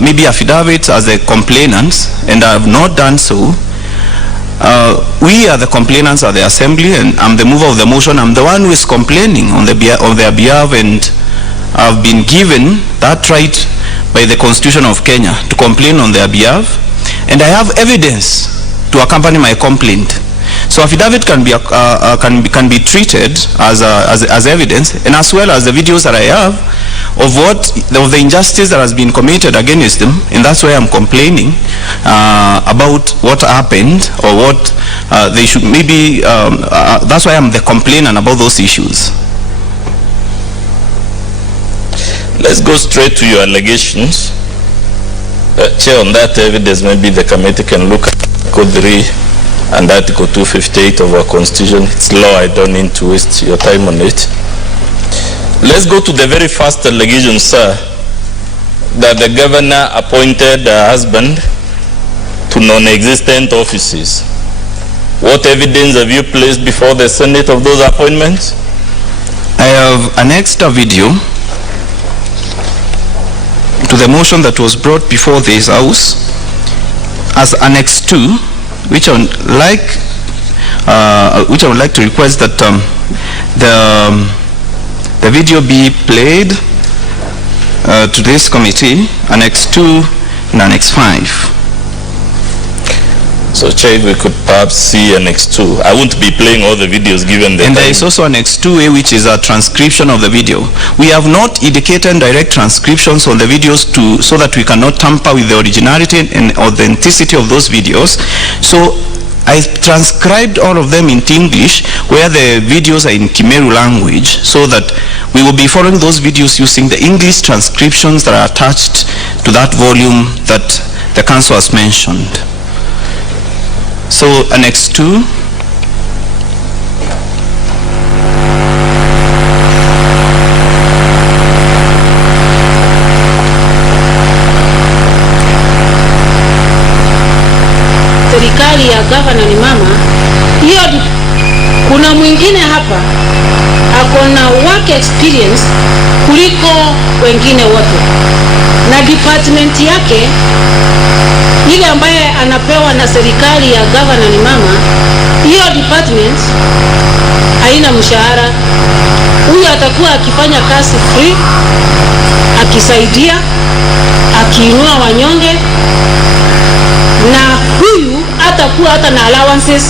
maybe affidavits as the complainants, and I have not done so. We are the complainants at the assembly, and I'm the mover of the motion. I'm the one who is complaining on their behalf, and I've been given that right by the Constitution of Kenya to complain on their behalf, and I have evidence to accompany my complaint. So affidavit can be treated as evidence, and as well as the videos that I have of the injustice that has been committed against them, and that's why I'm complaining about what happened, or what they should maybe. That's why I'm the complainant about those issues. Let's go straight to your allegations. Chair, on that evidence, maybe the committee can look at Code 3 and Article 258 of our Constitution. It's law, I don't need to waste your time on it. Let's go to the very first allegation, sir, that the governor appointed her husband to non-existent offices. What evidence have you placed before the Senate of those appointments? I have annexed a video to the motion that was brought before this House as Annex 2, which I would like to request that the video be played to this committee, Annex 2 and Annex 5. So, Chair, we could perhaps see Annex 2. I won't be playing all the videos given the And time. there is also Annex 2A, which is a transcription of the video. We have not indicated direct transcriptions on the videos so that we cannot tamper with the originality and authenticity of those videos. So I transcribed all of them into English, where the videos are in Meru language, so that we will be following those videos using the English transcriptions that are attached to that volume that the Council has mentioned. So Annex 2. Serikali ya gavana ni mama. Hiyo kuna mwingine hapa akona work experience kuliko wengine wote, na department yake ile ambaye anapewa na serikali ya gavana ni mama. Hiyo department haina mshahara. Huyu atakuwa akifanya kazi free, akisaidia, akiinua wanyonge, na huyu atakuwa hata na allowances.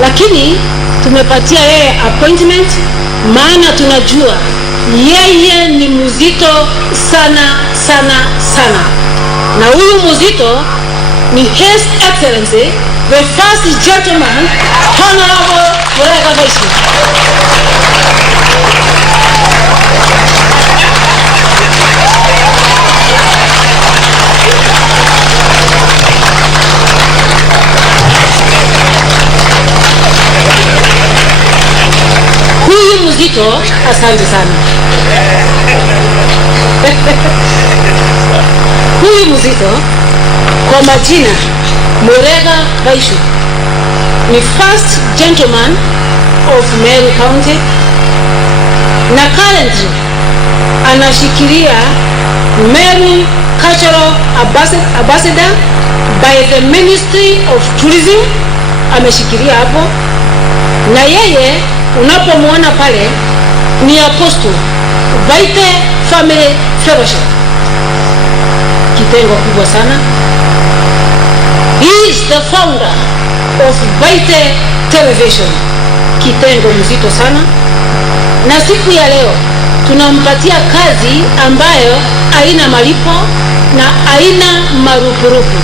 Lakini tumepatia yeye appointment, maana tunajua yeye ni mzito sana sana sana. Na huyu mzito ni His Excellency the First Gentleman, Honorable Mushene. Huyu mzito, asante sana. Huyu mzito kwa majina Murega Baishu ni First Gentleman of Meru County, na currently anashikilia Meru Cultural Ambassador by the Ministry of Tourism. Ameshikilia hapo, na yeye unapomwona pale ni Apostle Baite Family Fellowship, kitengo kubwa sana. He is the founder of Baite Television, kitengo mzito sana. Na siku ya leo tunampatia kazi ambayo haina malipo na haina marupurupu.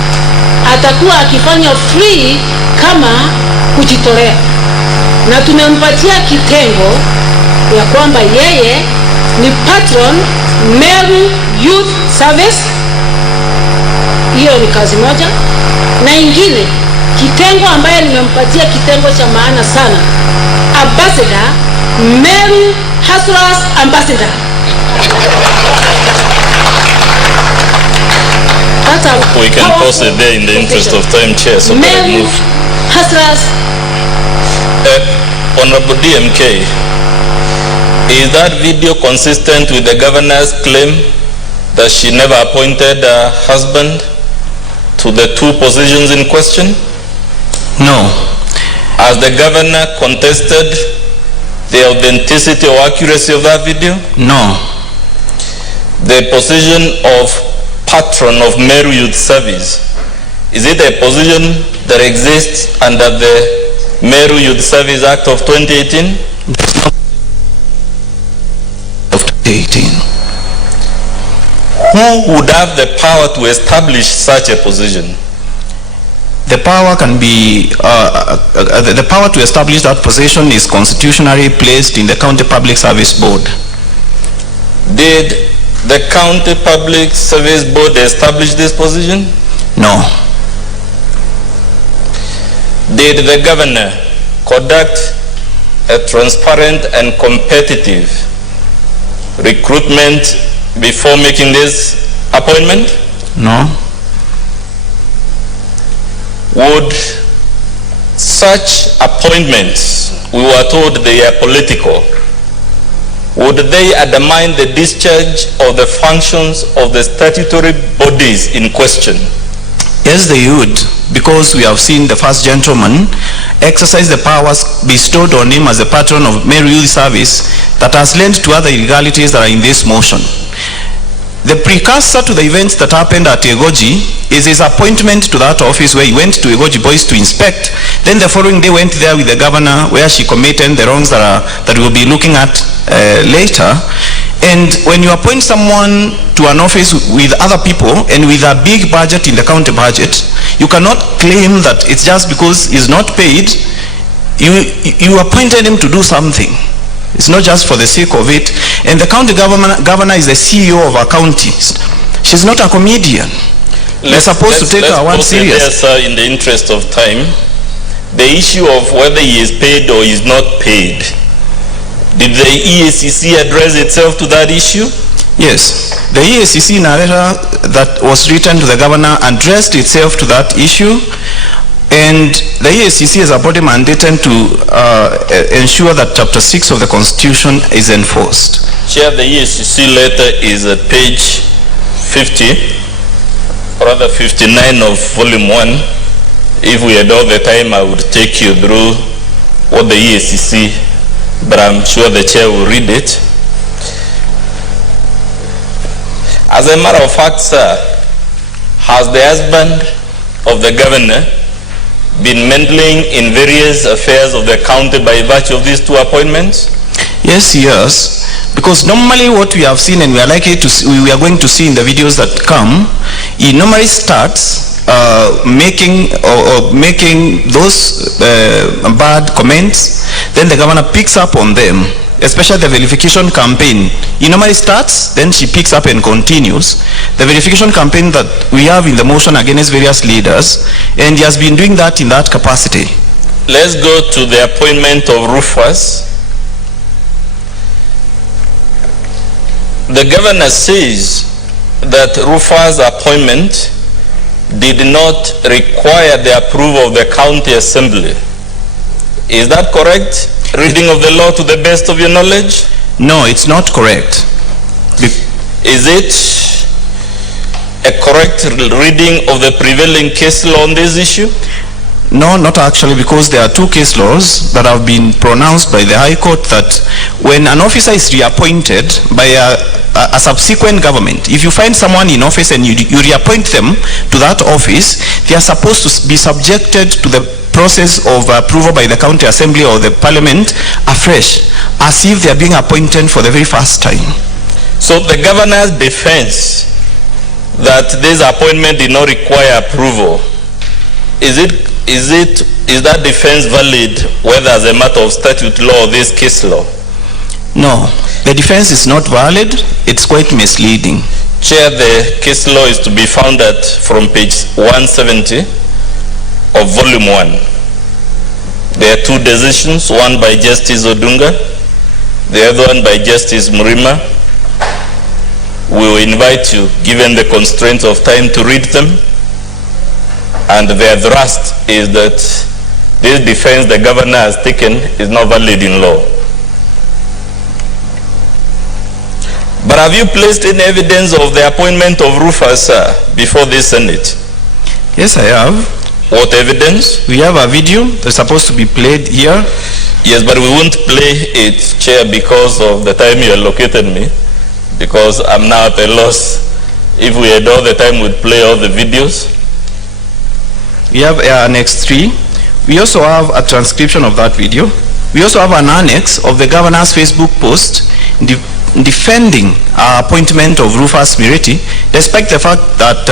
Atakuwa akifanya free kama kujitolea, na tumempatia kitengo ya kwamba yeye ni patron Meru Youth Service. Hiyo ni kazi moja. Na ingine kitengo ambaye nimempatia kitengo cha maana sana, Ambassador Meru Hustlers Ambassador. We can pause it there in the interest of time, Chair, so that I move. Hustlers. Honorable DMK, is that video consistent with the governor's claim that she never appointed her husband to the 2 positions in question? No. Has the governor contested the authenticity or accuracy of that video? No. The position of patron of Meru Youth Service, is it a position that exists under the Meru Youth Service Act of 2018? Of 2018. Who would have the power to establish such a position? The power can be, the power to establish that position is constitutionally placed in the County Public Service Board. Did the County Public Service Board establish this position? No. Did the governor conduct a transparent and competitive recruitment before making this appointment? No. Would such appointments, we were told they are political, would they undermine the discharge of the functions of the statutory bodies in question? Yes, they would, because we have seen the first gentleman exercise the powers bestowed on him as a patron of Meru Youth Service that has led to other illegalities that are in this motion. The precursor to the events that happened at Egoji is his appointment to that office, where he went to Egoji Boys to inspect. Then the following day went there with the governor, where she committed the wrongs that we'll be looking at later. And when you appoint someone to an office with other people and with a big budget in the county budget, you cannot claim that it's just because he's not paid. You appointed him to do something. It's not just for the sake of it. And the county governor is the CEO of our county. She's not a comedian. They're supposed to take her one serious. Yes, sir, in the interest of time, the issue of whether he is paid or is not paid, did the EACC address itself to that issue? Yes. The EACC in a letter that was written to the governor addressed itself to that issue. And the EACC is a body mandated to ensure that Chapter 6 of the Constitution is enforced. Chair, the EACC letter is at page 50, or rather 59 of volume 1. If we had all the time, I would take you through what the EACC, but I'm sure the chair will read it. As a matter of fact, sir, has the husband of the governor been meddling in various affairs of the county by virtue of these 2 appointments? Yes, he has. Because normally what we have seen, and we are likely to see, we are going to see in the videos that come, he normally starts making those bad comments. Then the governor picks up on them, especially the verification campaign. He normally starts, then she picks up and continues. The verification campaign that we have in the motion against various leaders, and he has been doing that in that capacity. Let's go to the appointment of Rufus. The governor says that Rufus' appointment did not require the approval of the county assembly. Is that correct? Reading of the law to the best of your knowledge? No, it's not correct. Is it a correct reading of the prevailing case law on this issue? No, not actually, because there are 2 case laws that have been pronounced by the High Court that when an officer is reappointed by a subsequent government, if you find someone in office and you reappoint them to that office, they are supposed to be subjected to the process of approval by the county assembly or the parliament afresh, as if they are being appointed for the very first time. So the governor's defense that this appointment did not require approval, is that defense valid whether as a matter of statute law or this case law? No, the defense is not valid. It's quite misleading. Chair, the case law is to be found from page 170 of volume 1. There are 2 decisions, one by Justice Odunga, the other one by Justice Murima. We will invite you, given the constraints of time, to read them. And their thrust is that this defense the governor has taken is not valid in law. But have you placed any evidence of the appointment of Rufus before this Senate? Yes, I have. What evidence? We have a video that's supposed to be played here. Yes, but we won't play it, Chair, because of the time you allocated me, because I'm now at a loss. If we had all the time, we'd play all the videos. We have Annex 3. We also have a transcription of that video. We also have an annex of the governor's Facebook post defending appointment of Rufus Miriti, despite the fact that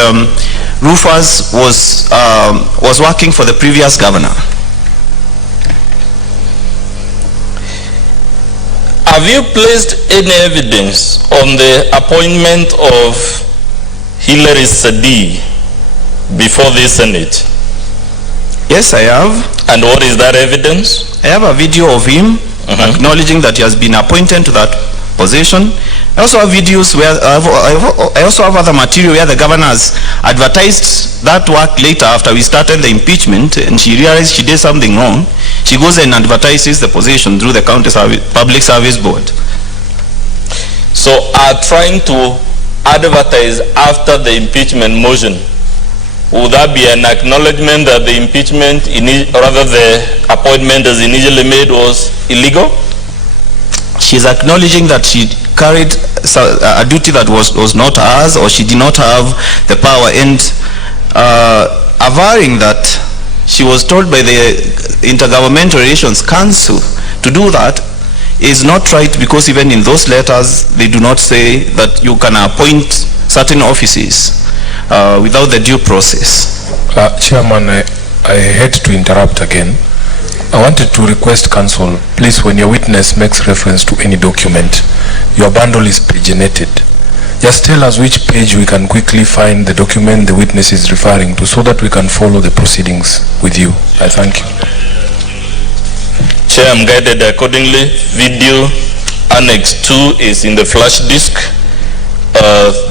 Rufus was working for the previous governor. Have you placed any evidence on the appointment of Hilary Sadi before this Senate? Yes, I have. And what is that evidence? I have a video of him acknowledging that he has been appointed to that position. I also have videos where I also have other material where the governor has advertised that work later after we started the impeachment, and she realized she did something wrong. She goes and advertises the position through the county public service board. So are trying to advertise after the impeachment motion, would that be an acknowledgement that the impeachment, rather the appointment as initially made, was illegal? She's acknowledging that she carried a duty that was not hers, or she did not have the power, and averring that she was told by the Intergovernmental Relations Council to do that is not right, because even in those letters they do not say that you can appoint certain offices without the due process. Chairman, I hate to interrupt again. I wanted to request counsel, please, when your witness makes reference to any document, your bundle is paginated. Just tell us which page we can quickly find the document the witness is referring to, so that we can follow the proceedings with you. I thank you. Chair, I'm guided accordingly. Video Annex 2 is in the flash disk.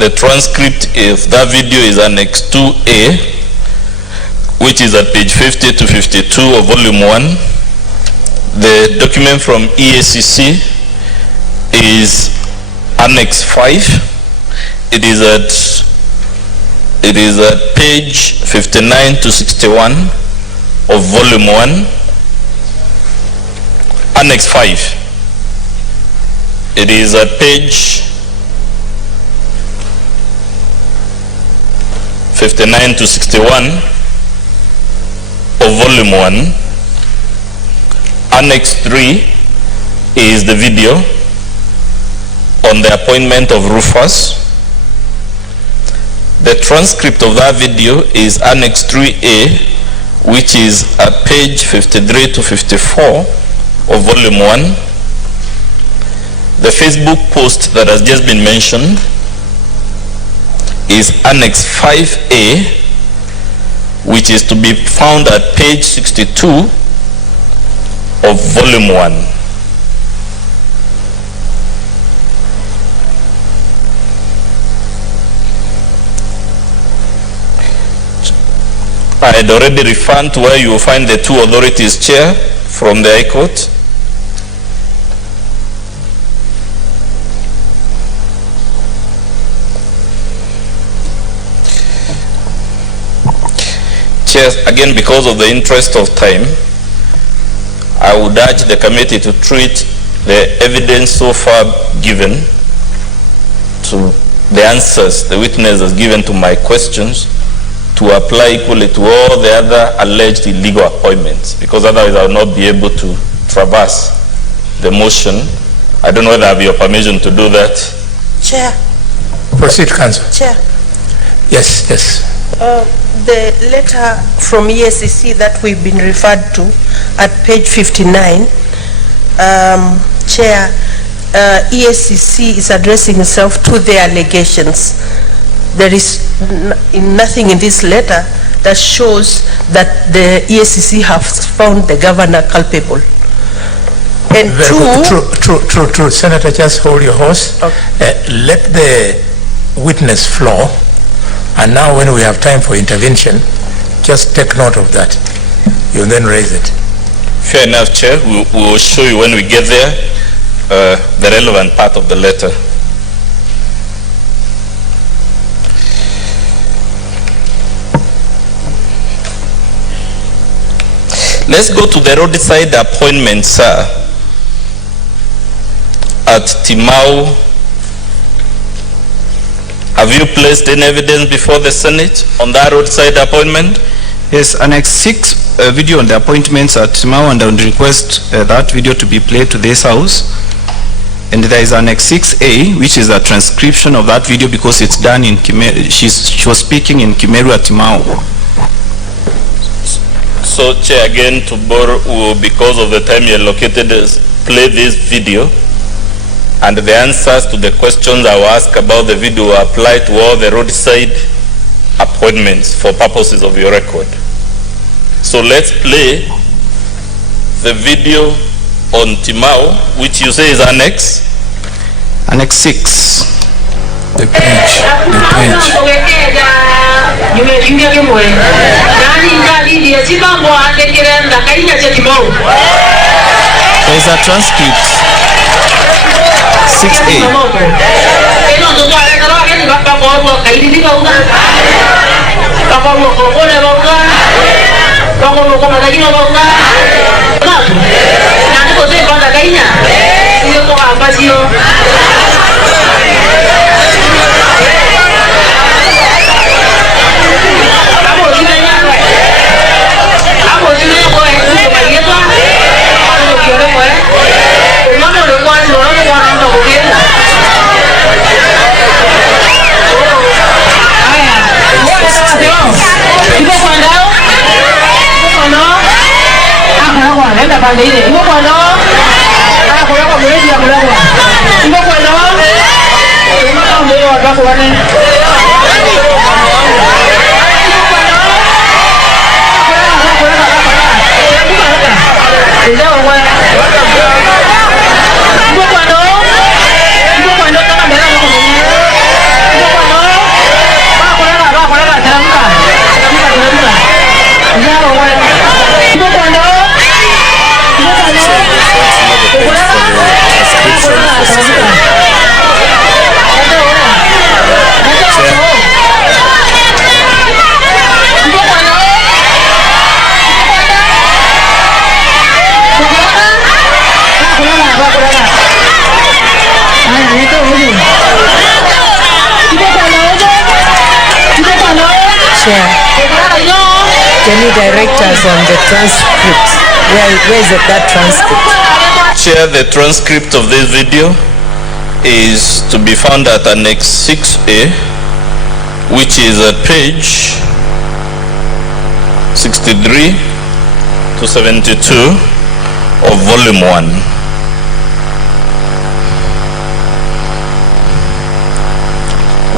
The transcript of that video is Annex 2A, which is at page 50 to 52 of volume 1. The document from EACC is Annex 5. It is at page 59 to 61 of volume 1. Annex 5. It is at page 59 to 61 of volume 1. Annex 3 is the video on the appointment of Rufus. The transcript of that video is Annex 3A, which is at page 53 to 54 of volume 1. The Facebook post that has just been mentioned is Annex 5A, which is to be found at page 62 of volume 1. I had already referred to where you will find the two authorities, Chair, from the High Court. Chair, again, because of the interest of time, I would urge the committee to treat the evidence so far given to the answers the witness has given to my questions to apply equally to all the other alleged illegal appointments, because otherwise I will not be able to traverse the motion. I don't know whether I have your permission to do that. Chair. Proceed, Counsel. Chair. Yes, yes. The letter from EACC that we've been referred to at page 59, Chair, EACC is addressing itself to the allegations. There is nothing in this letter that shows that the EACC has found the governor culpable. And True. Senator, just hold your horse. Okay. Let the witness flow. And now when we have time for intervention, just take note of that. You then raise it. Fair enough, Chair. We will show you when we get there the relevant part of the letter. Let's go to the roadside appointment, sir, at Timau. Have you placed any evidence before the Senate on that roadside appointment? Yes, Annex 6 video on the appointments at Timau, and I would request that video to be played to this house. And there is Annex 6A, which is a transcription of that video because it's done in Kimeru. She was speaking in Kimeru at Timau. So, Chair, again to borrow, because of the time you allocated, play this video, and the answers to the questions I will ask about the video will apply to all the roadside appointments for purposes of your record. So let's play the video on Timau, which you say is Annex? Annex 6. The page. There is a transcript. 6A. Can you direct us on the transcript? Where is that transcript? Chair, the transcript of this video is to be found at Annex 6A, which is at page 63 to 72 of Volume 1.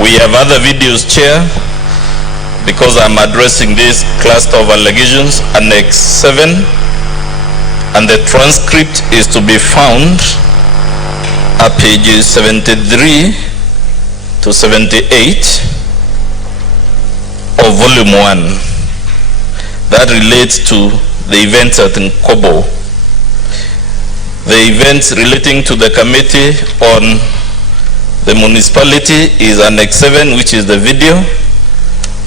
We have other videos, Chair, because I'm addressing this cluster of allegations, Annex 7, and the transcript is to be found at pages 73 to 78 of Volume 1. That relates to the events at Nkobo. The events relating to the committee on the municipality is Annex 7, which is the video.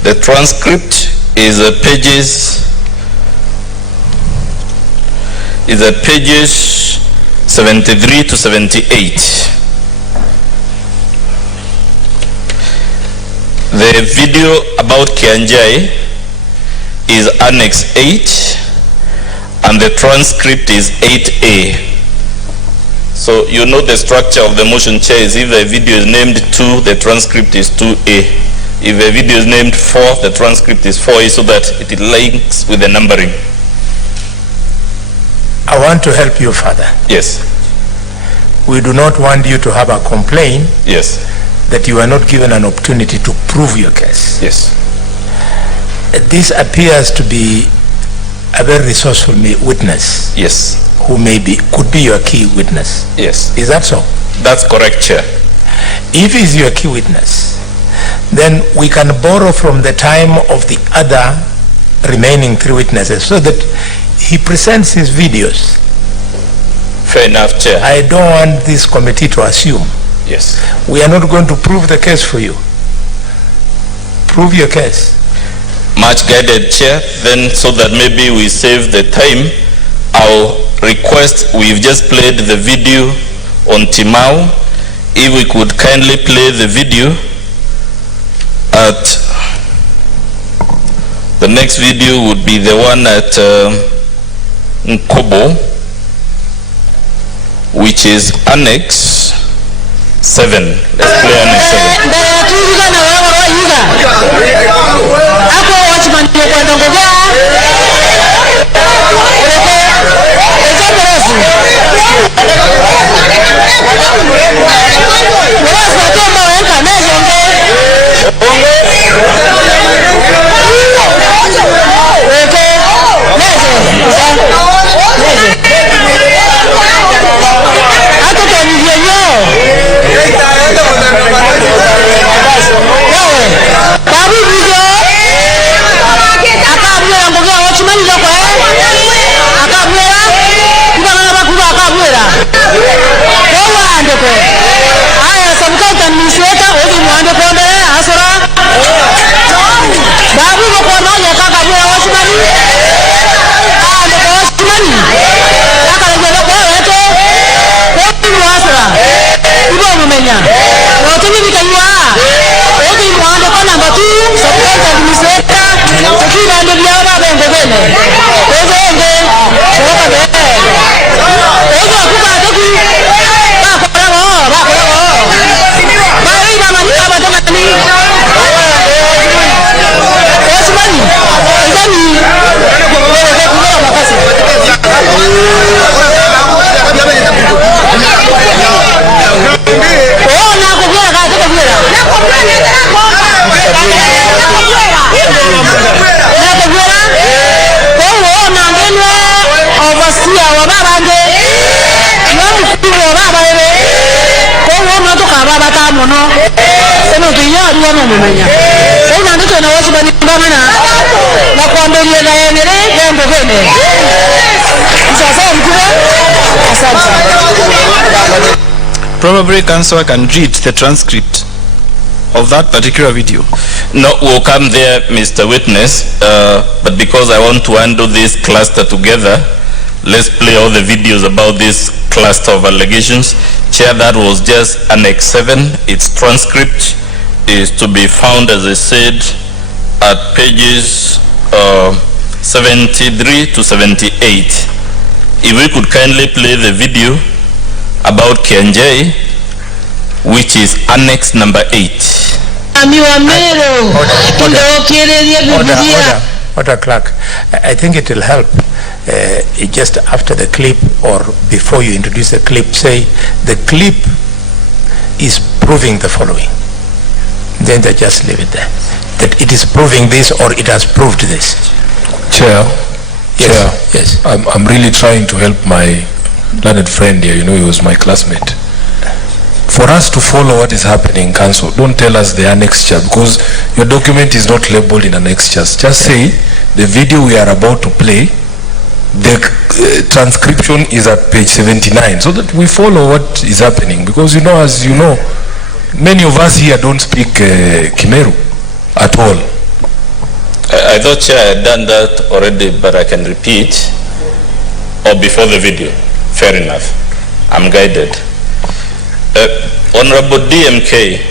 The transcript is pages 73 to 78. The video about Kianjai is Annex 8, and the transcript is 8A. So you know the structure of the motion, Chair, is if the video is named 2, the transcript is 2A. If a video is named 4, the transcript is 4A, so that it links with the numbering. I want to help you further. Yes. We do not want you to have a complaint Yes. that you are not given an opportunity to prove your case. Yes. This appears to be a very resourceful witness. Yes. Who could be your key witness. Yes. Is that so? That's correct, Chair. If he's your key witness, then we can borrow from the time of the other remaining 3 witnesses so that he presents his videos. Fair enough, Chair. I don't want this committee to assume. Yes. We are not going to prove the case for you. Prove your case. Much guided, Chair. Then, so that maybe we save the time, I'll request, we've just played the video on Timau. If we could kindly play the video at, the next video would be the one at Nkobo, which is Annex 7. Let's play Annex Probably Councillor can read the transcript of that particular video. No, we'll come there, Mr. Witness, but because I want to handle this cluster together, let's play all the videos about this cluster of allegations. Chair, that was just Annex 7. Its transcript is to be found, as I said, at pages 73 to 78. If we could kindly play the video about KNJ, which is Annex number 8. Order, Clerk. I think it will help. Just after the clip or before you introduce the clip, say the clip is proving the following. Then they just leave it there. That it is proving this or it has proved this. Chair. Yes. Chair, yes. I'm really trying to help my learned friend here. You know, he was my classmate. For us to follow what is happening in council, don't tell us the annexure, because your document is not labeled in annexures. Just say the video we are about to play, the transcription is at page 79, so that we follow what is happening. Because you know, as you know, many of us here don't speak Kimeru at all. I thought, Chair, I had done that already, but I can repeat. Or before the video. Fair enough. I'm guided. Honorable DMK,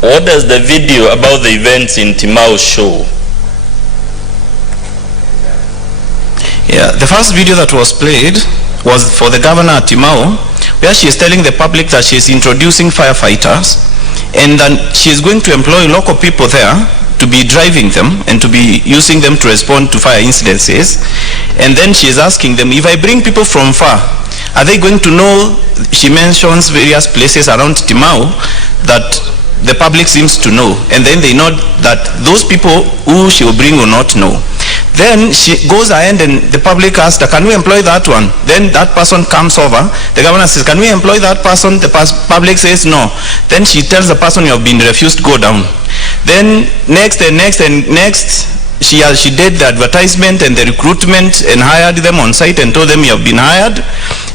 what does the video about the events in Timau show? Yeah, the first video that was played was for the governor at Timau, where she is telling the public that she is introducing firefighters, and then she is going to employ local people there to be driving them and to be using them to respond to fire incidences. And then she is asking them, if I bring people from far, are they going to know? She mentions various places around Timau that the public seems to know, and then they know that those people who she will bring will not know. Then she goes ahead and the public asks her, can we employ that one? Then that person comes over. The governor says, can we employ that person? The public says no. Then she tells the person, you have been refused, go down. Then next and next and next, she did the advertisement and the recruitment and hired them on site and told them you have been hired.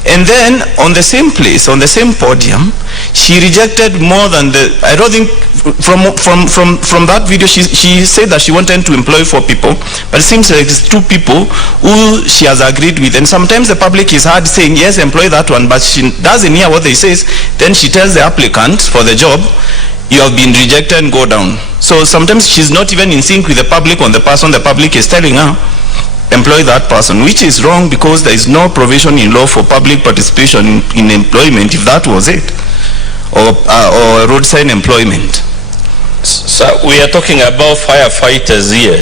And then on the same place, on the same podium, she rejected more than the, I don't think, from that video, she said that she wanted to employ 4 people, but it seems like it's 2 people who she has agreed with. And sometimes the public is hard saying, yes, employ that one, but she doesn't hear what they say. Then she tells the applicant for the job, you have been rejected and go down. So sometimes she's not even in sync with the public on the person the public is telling her, employ that person, which is wrong because there is no provision in law for public participation in employment, if that was it, or roadside employment. So we are talking about firefighters here.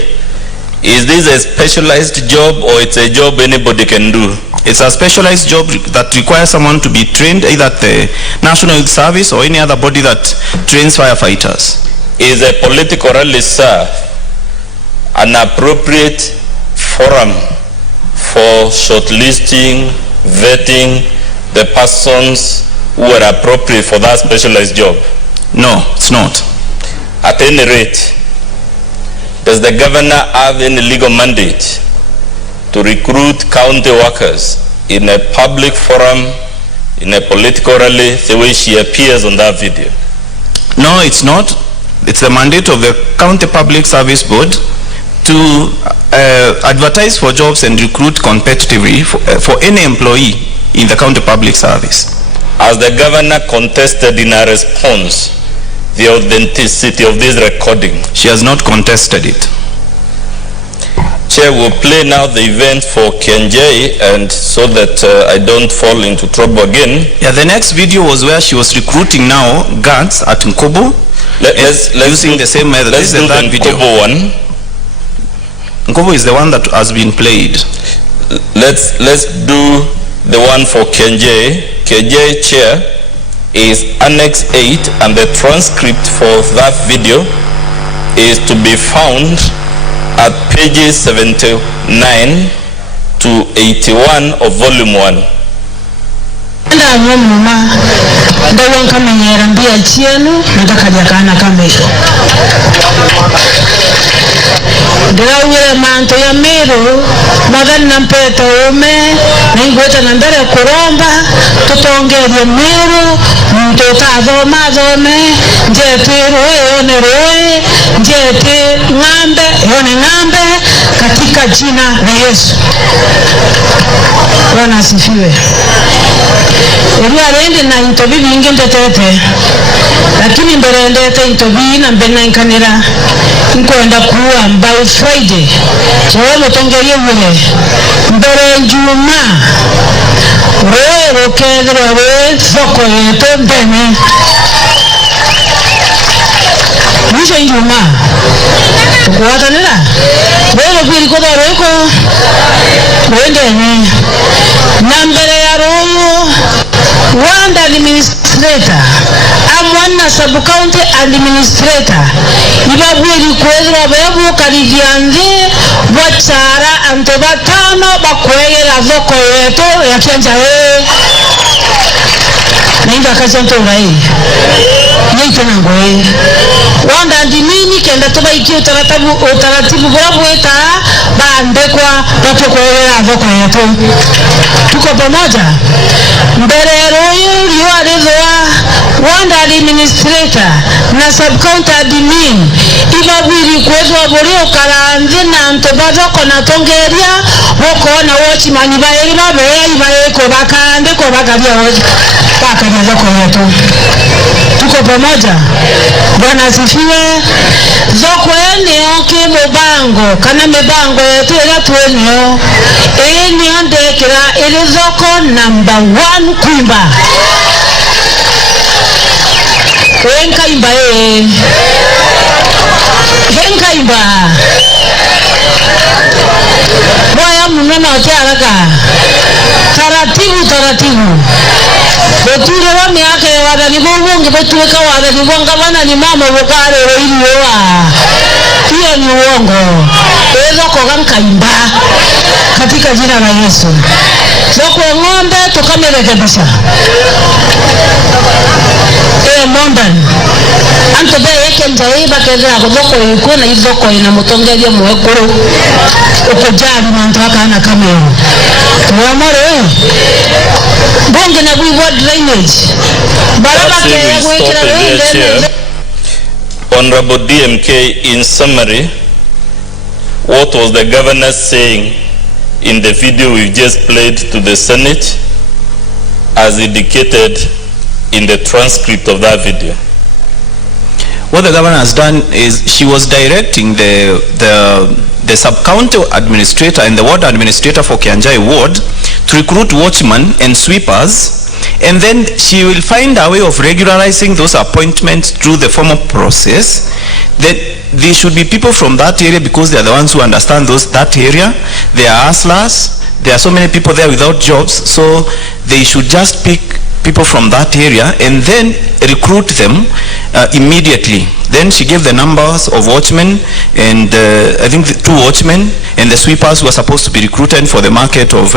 Is this a specialized job or it's a job anybody can do? It's a specialized job that requires someone to be trained either at the National Youth Service or any other body that trains firefighters. Is a political rally, sir, an appropriate forum for shortlisting, vetting the persons who are appropriate for that specialized job? No, it's not. At any rate, does the governor have any legal mandate to recruit county workers in a public forum, in a political rally, the way she appears on that video? No, it's not. It's the mandate of the County Public Service Board to advertise for jobs and recruit competitively for any employee in the county public service. As the governor contested in her response the authenticity of this recording? She has not contested it. Chair, will play now the event for Kenjay, and so that I don't fall into trouble again. Yeah, the next video was where she was recruiting now guards at Nkobo. Let's using the same method. Let's do the Nkobo one. Nkobo is the one that has been played. Let's do the one for Kenjay. Kenjay, Chair, is Annex 8, and the transcript for that video is to be found at pages 79 to 81 of volume 1. Ndirawe manto ya Meru magana nampeto ume ningweta nandare kuromba tutongerie Meru mtoto azome njete roe njete ng'ambe katika jina la Yesu. Bwana asifiwe. Eliarende na intobi bingi ndetete, lakini mbere ndete intobi na mbena nkanira nkwenda kuwa by Friday. Chewe mutongerie wile mbere njuma roe rokedre we soko yeto mbene mwisho njuma tukuwatanira wewe kwili kodoreko wendeni na mbere ya royo wanda administrator amwana sub county administrator ibabwiri kwezera bebu karidianze wachara ante batano bakwegera zoko yeto yakenja we naimba kazanto urai yeke nangoe wanda ndimini kenda toba iki utaratibu burabu eta baandekwa bakwegera zoko yeto. Tuko pamoja. Mbere royo liwarezoa wanda administrator na sub county admin ibabwiri kwezwa borio karanze na ntobazo kona tongeria woko na watchman baeri baeko bakande ko bakabia wote bakaza ko yetu. Tuko pamoja. Bwana asifiwe. Zoko eneo ke mubango kana mebango yetu ya tueneo eneo ndekera ile zoko number 1 kuimba Wenkaimba Wenkaimba Boya mnana otiaraka taratibu Betule wa miaka ya wadani bongo ngebetuweka wadani bonga bana ni mama wokare roiwa hiyo ni uongo. Ezo kogankaimba katika jina la Yesu. Zoko ng'ombe tukamerekebisha. Mondan anto be yake njai bakeza godoko yuko na izoko ina mutongeria mwekuru ukojali manto akana kamera mwamore bonge na bwiwa drainage baraba ke gwekira wende. Honorable DMK, in summary, what was the governor saying in the video we just played to the Senate as indicated in the transcript of that video? What the governor has done is she was directing the sub-county administrator and the ward administrator for Kianjai ward to recruit watchmen and sweepers, and then she will find a way of regularizing those appointments through the formal process. That they should be people from that area because they are the ones who understand that area. They are hustlers. There are so many people there without jobs, so they should just pick people from that area and then recruit them immediately. Then she gave the numbers of watchmen and I think 2 watchmen and the sweepers who were supposed to be recruited for the market of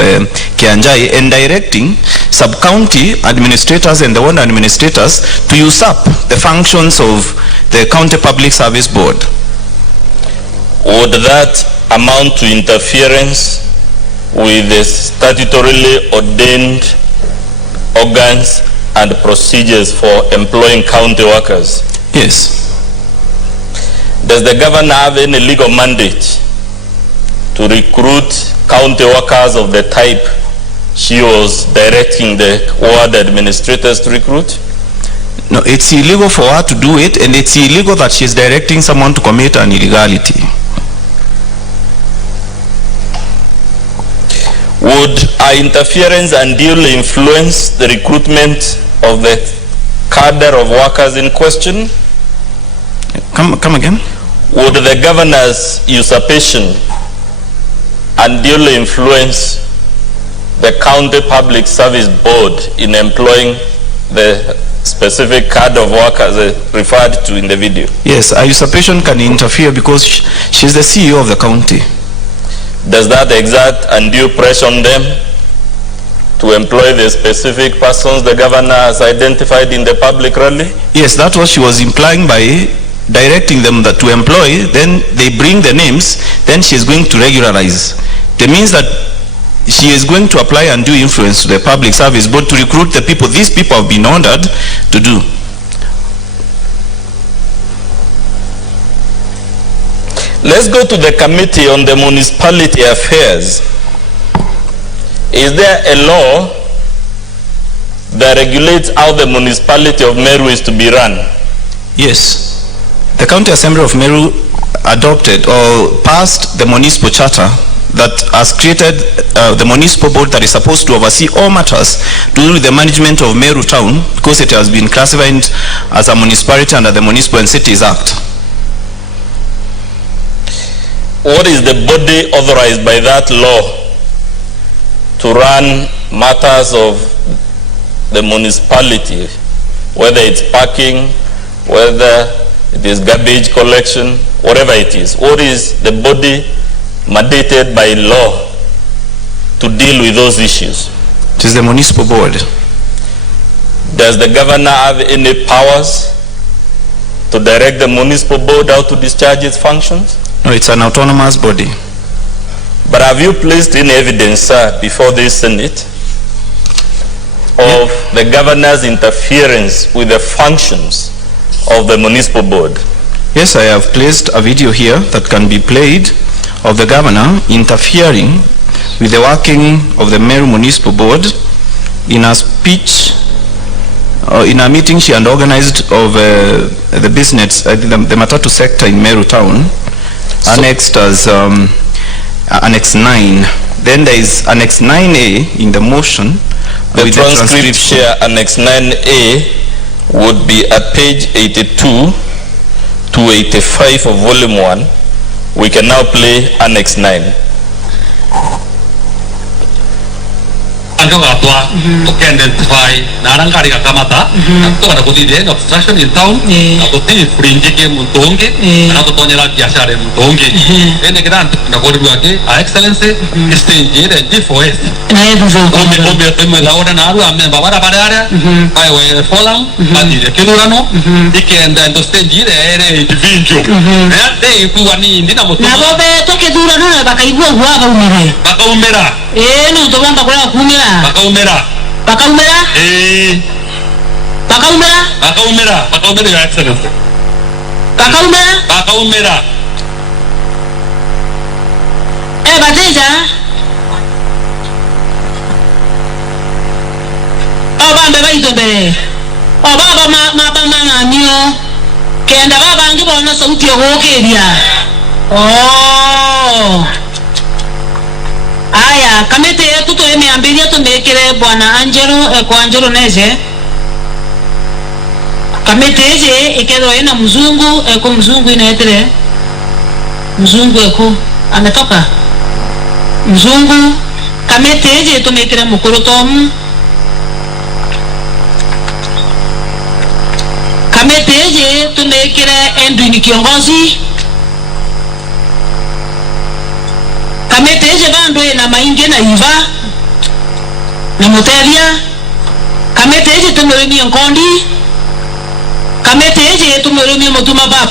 Kianjai, and directing sub-county administrators and the ward administrators to usurp the functions of the County Public Service Board. Would that amount to interference with the statutorily ordained organs and procedures for employing county workers? Yes. Does the governor have any legal mandate to recruit county workers of the type she was directing the ward administrators to recruit? No, it's illegal for her to do it, and it's illegal that she's directing someone to commit an illegality. Would our interference unduly influence the recruitment of the cadre of workers in question? Come again? Would the governor's usurpation unduly influence the County Public Service Board in employing the specific cadre of workers referred to in the video? Yes, a usurpation can interfere because she's the CEO of the county. Does that exert undue pressure on them to employ the specific persons the governor has identified in the public rally? Yes, that's what she was implying by directing them to employ. Then they bring the names, then she is going to regularize. It means that she is going to apply undue influence to the Public Service Board to recruit the people these people have been ordered to do. Let's go to the Committee on the Municipality Affairs. Is there a law that regulates how the municipality of Meru is to be run? Yes. The County Assembly of Meru adopted or passed the municipal charter that has created the municipal board that is supposed to oversee all matters to do with the management of Meru town, because it has been classified as a municipality under the Municipal and Cities Act. What is the body authorized by that law to run matters of the municipality, whether it's parking, whether it is garbage collection, whatever it is? What is the body mandated by law to deal with those issues? It is the municipal board. Does the governor have any powers to direct the municipal board how to discharge its functions? No, it's an autonomous body. But have you placed any evidence, sir, before this Senate of the governor's interference with the functions of the municipal board? Yes, I have placed a video here that can be played of the governor interfering with the working of the Meru Municipal Board in a speech, in a meeting she had organized of the business, the Matatu sector in Meru town, annexed as Annex 9. Then there is Annex 9A in the motion. The transcript share Annex 9A would be at page 82 to 85 of volume 1. We can now play Annex 9. anjo gatwa to identify na rangari kamata to kana kodi de obstruction in town na to ti fringe ke mutonge na to tonyera biashara mutonge ene gran na kodi wake excellency stage de G4S na yetu zo obe la ora na aru ame babara barara ai we folam ati de kilurano ikenda ndo stage de ere individual de kuani ndina mutonge na bobe toke dura no bakaigwa gwa bakaumera no to bamba kwa kumira bakaumera bakaumera your excellency bakaumera bateja obambe baitobere obaba mabama na mio kenda baba ngi bona sauti yogokeria aya kamete yetu to emeambiria tumekere bwana Angelo kwa Angelo Neze kamete eje ikero ina mzungu eko mzungu inaetere mzungu eko ametoka mzungu kamete eje tumekere mukuru tomu kamete eje tumekere Endwini kiongozi kamete eje bando na mainge na iva na Muteria kamete eje tumurimi Nkondi kamete eje tumurimi Mutuma bab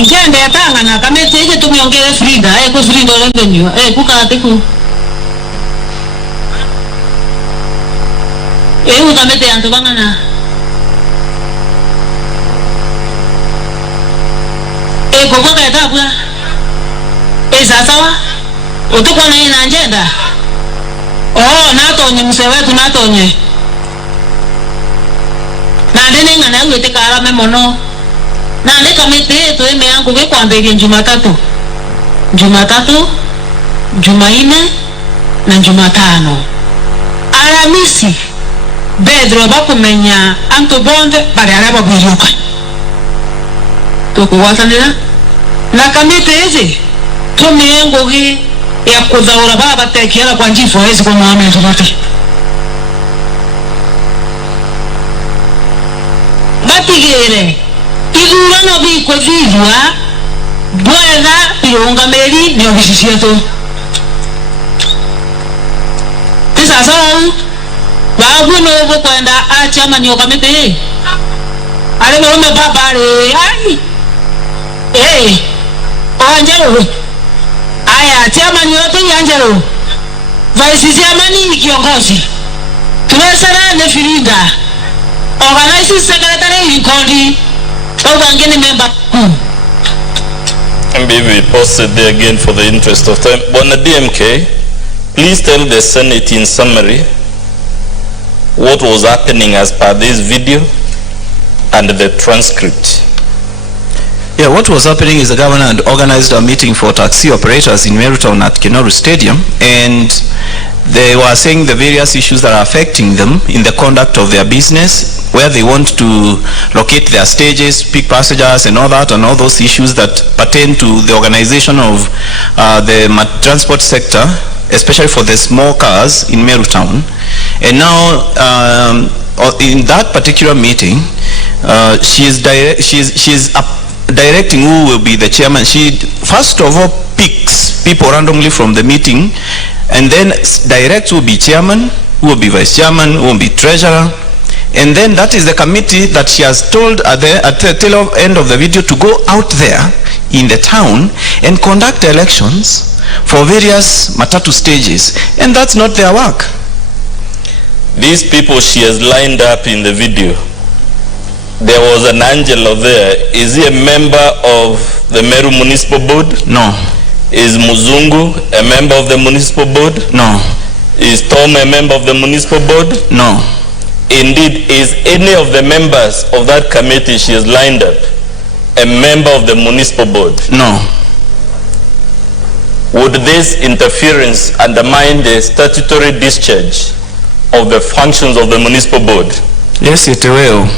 ngende yatanga na kamete eje tumiongere Frida ko Frida revenue kukatiku ukamete yanto bangana gogo katabwa sawa utukwa na ina agenda natonye msewetu natonye na ndene ngana ngwete kala memono na ndeka kamete to eme yangu ke kwamberia Jumatatu Jumaine na Jumatano Alhamisi Pedro bakumenya anto bonde bari araba buyoka to kuwasanira na kamete eze tumiengo hii ya kudhaura baba tekiela kwa G4S kwa maana zote batigere igurano biko vivwa bwega pilonga meri ni obisisieto sasa babu no kwenda chama ni kamete ale mume baba ale ai Angelo aya chama ni yote Angelo vice chama ni kiongozi tunasara ne Filinda organizing secretary Nkondi ngene member and be posted there again for the interest of time. Bwana DMK, please tell the Senate in summary what was happening as per this video and the transcript. Yeah, what was happening is the governor had organized a meeting for taxi operators in Meru Town at Kinoru Stadium, and they were saying the various issues that are affecting them in the conduct of their business, where they want to locate their stages, pick passengers and all that, and all those issues that pertain to the organization of the transport sector, especially for the small cars in Meru Town. And now in that particular meeting, she is directing who will be the chairman. She first of all picks people randomly from the meeting and then directs who will be chairman, who will be vice chairman, who will be treasurer, and then that is the committee that she has told at the tail end of the video to go out there in the town and conduct elections for various matatu stages, and that's not their work. These people she has lined up in the video, there was an Angelo there. Is he a member of the Meru Municipal Board? No. Is Muzungu a member of the Municipal Board? No. Is Tom a member of the Municipal Board? No. Indeed, is any of the members of that committee she has lined up a member of the Municipal Board? No. Would this interference undermine the statutory discharge of the functions of the Municipal Board? Yes, it will.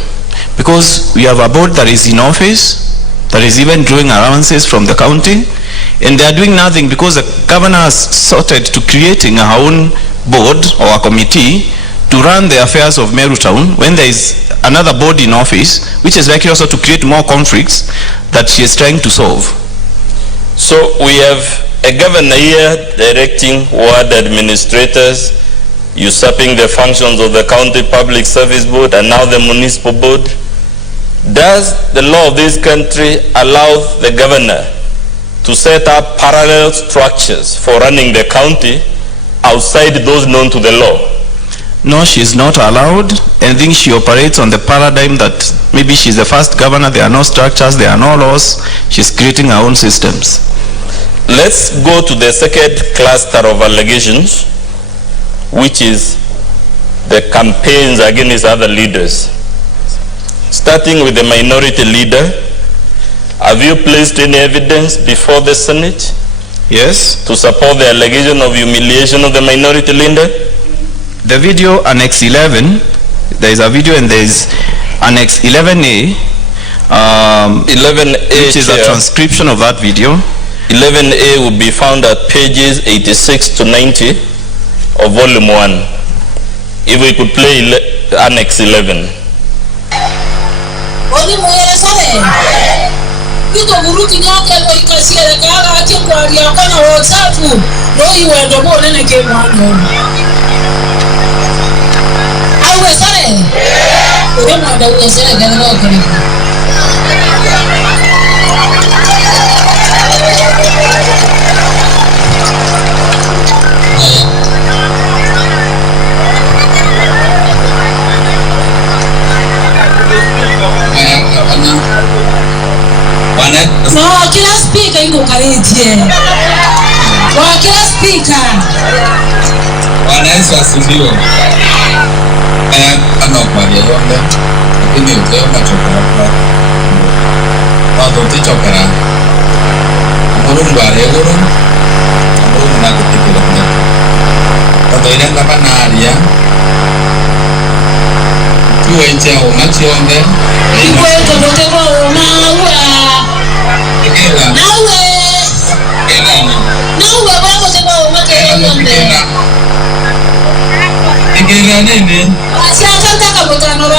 Because we have a board that is in office, that is even drawing allowances from the county, And they are doing nothing because the governor has sorted to creating her own board or a committee to run the affairs of Meru town when there is another board in office which is likely also to create more conflicts that she is trying to solve. So we have a governor here directing ward administrators, usurping the functions of the county public service board and now the municipal board. Does the law of this country allow the governor to set up parallel structures for running the county outside those known to the law? No, she is not allowed. I think she operates on the paradigm that maybe she's the first governor, there are no structures, there are no laws. She's creating her own systems. Let's go to the second cluster of allegations, which is the campaigns against other leaders. Starting with the minority leader, have you placed any evidence before the Senate? Yes. To support the allegation of humiliation of the minority leader? The video Annex 11, there is a video and there is Annex 11A, 11A, which is a transcription of that video. 11A will be found at pages 86 to 90 of volume 1. If we could play Annex 11. No, kila speaker iko karetie. Kwa kila speaker. Bwana Yesu asifiwe. Ana kwa yonde. Lakini utema chokora. Wado tichokora. Mulungu aregoro. Mulungu na kutikira kuna. Wado iranga banaria. Tuwe nche umachionde. Iko tondoteko umawa. Ikira nini? Asiakanta kabotano na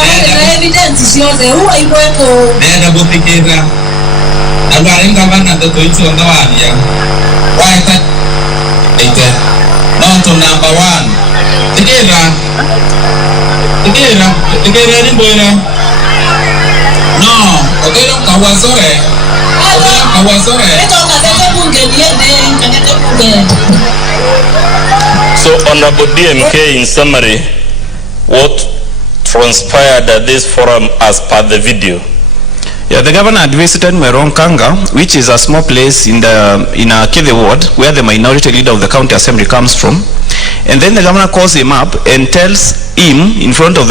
evidence siote huwa ikweko. Nenda botikira. Alwarenga bana ndoto hicho ndawadia. Waita. Ite. Not number 1. Ikira. Ikira. Ikira ni boina. No, okero kawasore. So, Honorable DMK, in summary, what transpired at this forum as per the video? Yeah, the governor had visited Meru Mca, which is a small place in a Kidhi ward where the minority leader of the county assembly comes from. And then the governor calls him up and tells him in front of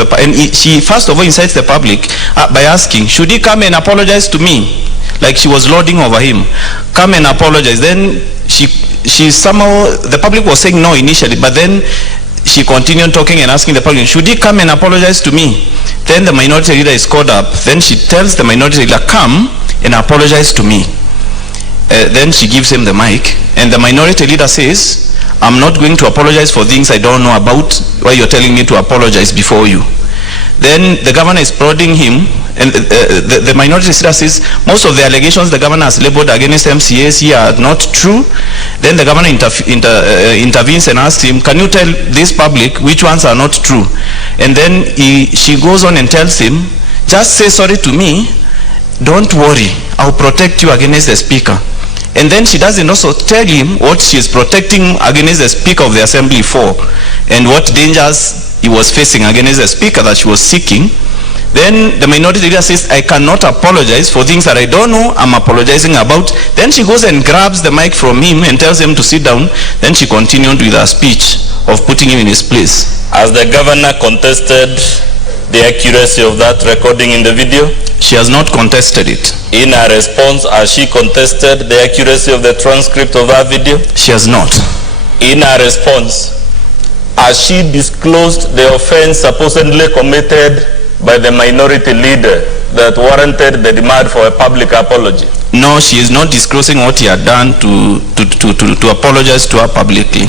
she first of all incites the public by asking, should he come and apologize to me? Like she was lording over him. Come and apologize. Then she somehow, the public was saying no initially, but then she continued talking and asking the public, should he come and apologize to me? Then the minority leader is called up. Then she tells the minority leader, come and apologize to me. Then she gives him the mic, and the minority leader says, I'm not going to apologize for things I don't know about. Why you're telling me to apologize before you? Then the governor is prodding him, and the minority leader says most of the allegations the governor has labeled against MCAs here are not true. Then the governor intervenes and asks him, can you tell this public which ones are not true? And then she goes on and tells him, just say sorry to me, don't worry, I'll protect you against the speaker. And then she doesn't also tell him what she is protecting against the speaker of the assembly for and what dangers he was facing against the speaker that she was seeking. Then the minority leader says, I cannot apologize for things that I don't know I'm apologizing about. Then she goes and grabs the mic from him and tells him to sit down. Then she continued with her speech of putting him in his place. Has the governor contested the accuracy of that recording in the video? She has not contested it. In her response, has she contested the accuracy of the transcript of that video? She has not. In her response, has she disclosed the offense supposedly committed by the minority leader that warranted the demand for a public apology? No, she is not disclosing what he had done to apologize to her publicly.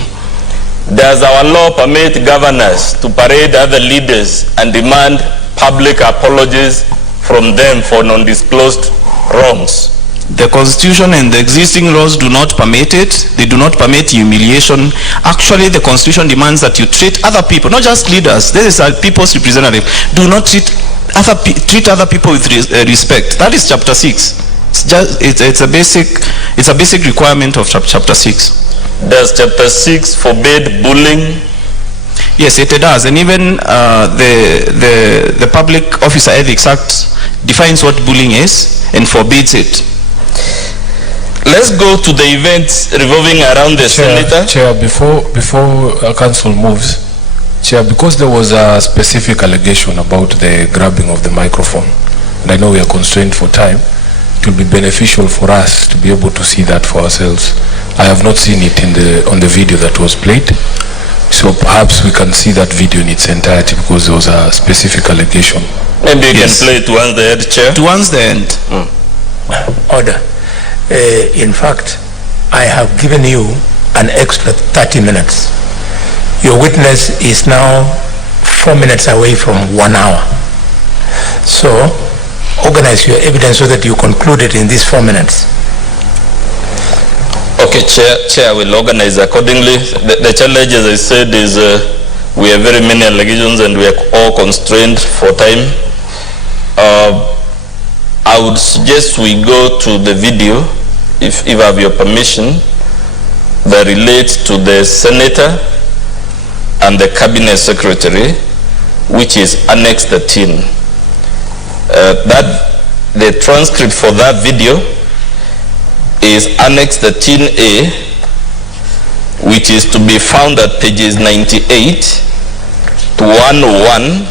Does our law permit governors to parade other leaders and demand public apologies from them for non-disclosed wrongs? The Constitution and the existing laws do not permit it. They do not permit humiliation. Actually, the Constitution demands that you treat other people, not just leaders. This is a people's representative. Do not treat other people with respect. That is chapter 6. It's a basic requirement of chapter 6. Does chapter 6 forbid bullying? Yes, it does, and even the Public Officer Ethics Act defines what bullying is and forbids it. Let's go to the events revolving around the senator. Chair, before council moves, Chair, because there was a specific allegation about the grabbing of the microphone, and I know we are constrained for time, it will be beneficial for us to be able to see that for ourselves. I have not seen it on the video that was played, so perhaps we can see that video in its entirety because there was a specific allegation. Maybe you can play it towards the end, Chair. Towards the end. Order. In fact, I have given you an extra 30 minutes. Your witness is now 4 minutes away from 1 hour. So, organize your evidence so that you conclude it in these 4 minutes. Okay, Chair will organize accordingly. The challenge, as I said, is we have very many allegations and we are all constrained for time. I would suggest we go to the video, if I have your permission, that relates to the senator and the cabinet secretary, which is Annex 13. The transcript for that video is Annex 13A, which is to be found at pages 98 to 101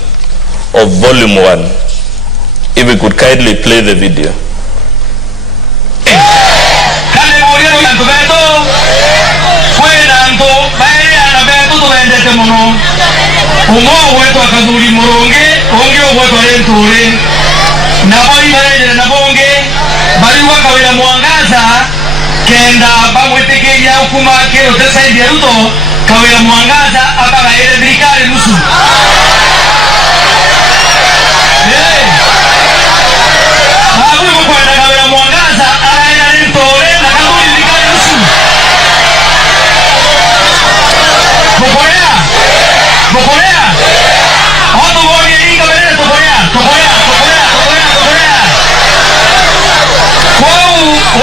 of volume 1. If we could kindly play the video. Kenda bamwetekeria ukumake otesaidia ruto Kawira mwangaza abagaire thirikari nusu Abu mukwenda Kawira mwangaza araira ntore na kabuli thirikari nusu Bokorea Hoto boni inga bere Bokorea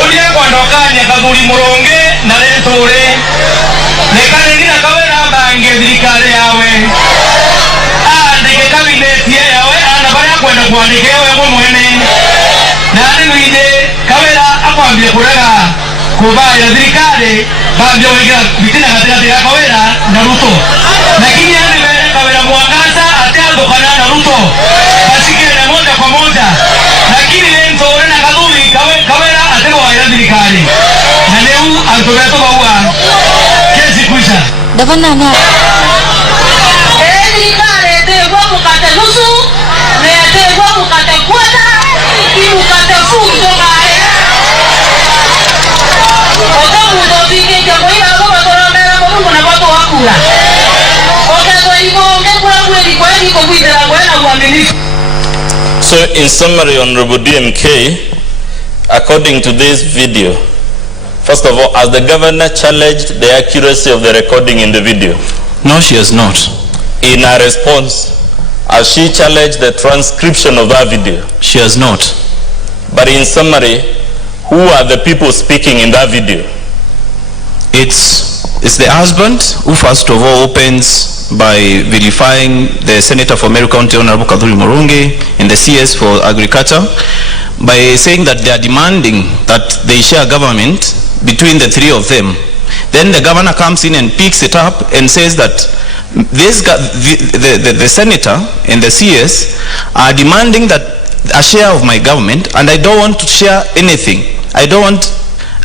Olia kwandokanya kabuli muronge na lentore nekane nina Kawira bange thirikari yawe andike kabineti yawe anabaya kwenda kuandike yawe mwene nani mwide Kawira akwambia kurega kubaya thirikari bambia wigira bitina katikati ya Kawira na Ruto lakini yani mbele Kawira mwangaza atandokana na Ruto basikene moja kwa moja lakini lentore na kabuli Kawira thirikari na leo alitobeto baua kesi kuisha Davana na thirikari tegwa mukate nusu na tegwa mukate kwata mukate fundo bae otamudo bige jambo ila kwa toromera Mungu na watu wakula okazo ibonge kwa kweli kwa kuidera kwa uaminifu. So in summary, Honorable DMK, according to this video, first of all, has the governor challenged the accuracy of the recording in the video? No, she has not. In her response, has she challenged the transcription of that video? She has not. But in summary, who are the people speaking in that video? It's the husband who first of all opens by vilifying the Senator for Meru County, Honorable Kadhuri Murungi, and the CS for Agriculture, by saying that they are demanding that they share government between the three of them. Then the governor comes in and picks it up and says that the senator and the CS are demanding that a share of my government, and I don't want to share anything. I don't want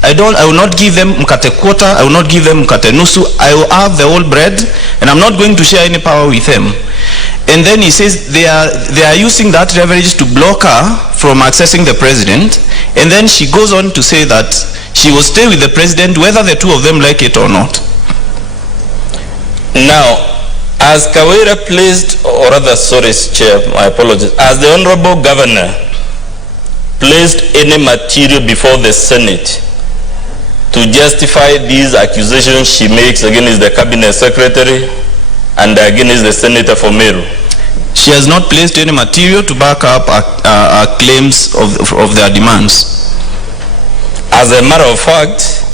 I will not give them mkate quarter, I will not give them mkate nusu, I will have the whole bread, and I'm not going to share any power with them. And then he says they are using that leverage to block her from accessing the president, and then she goes on to say that she will stay with the president whether the two of them like it or not. Now, as Kawira placed, or rather, sorry, Chair, my apologies, as the Honorable Governor placed any material before the Senate to justify these accusations she makes against the Cabinet Secretary and against the Senator for Meru? She has not placed any material to back up her claims of their demands. As a matter of fact,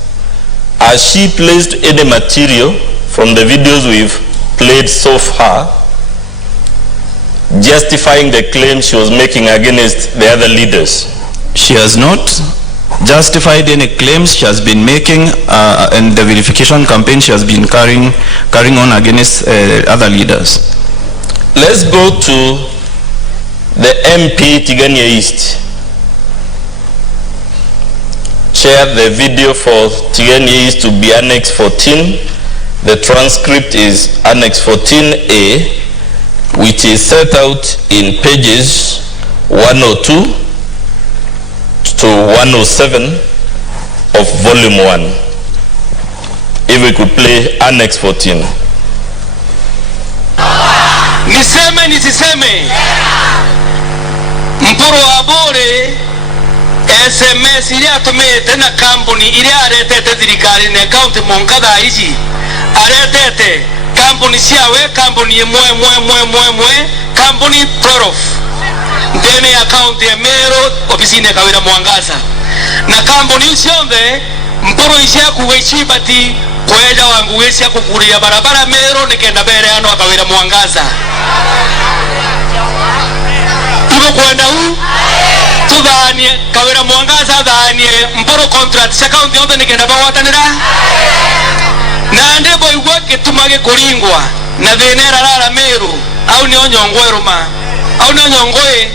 has she placed any material from the videos we've played so far justifying the claims she was making against the other leaders? She has not justified any claims she has been making and the verification campaign she has been carrying on against other leaders. Let's go to the MP Tigania East. Chair, the video for Tigania East to be Annex 14. The transcript is Annex 14A, which is set out in pages 102 to 107 of volume 1. If we could play Annex 14. Niseme nisiseme, mpuru abore SMS ili atumete na kampuni ili aretete dirikari na account monkada hizi aretete kampuni siawe kampuni mwe kampuni Prorof ndene account ya Meru ofisini Kawira Mwangaza na kampuni usionde mpuru isha kuwechibati kweja wangu wesha kukuria barabara Meru nikenda bere ano Kawira Mwangaza tuko kwenda huu tudhanie Kawira Mwangaza dhanie mpuru contract account yote nikenda bawatanira na ndebo iwake tumage kuringwa na dhenera rara Meru au ni onyongwe ruma au ni onyongoe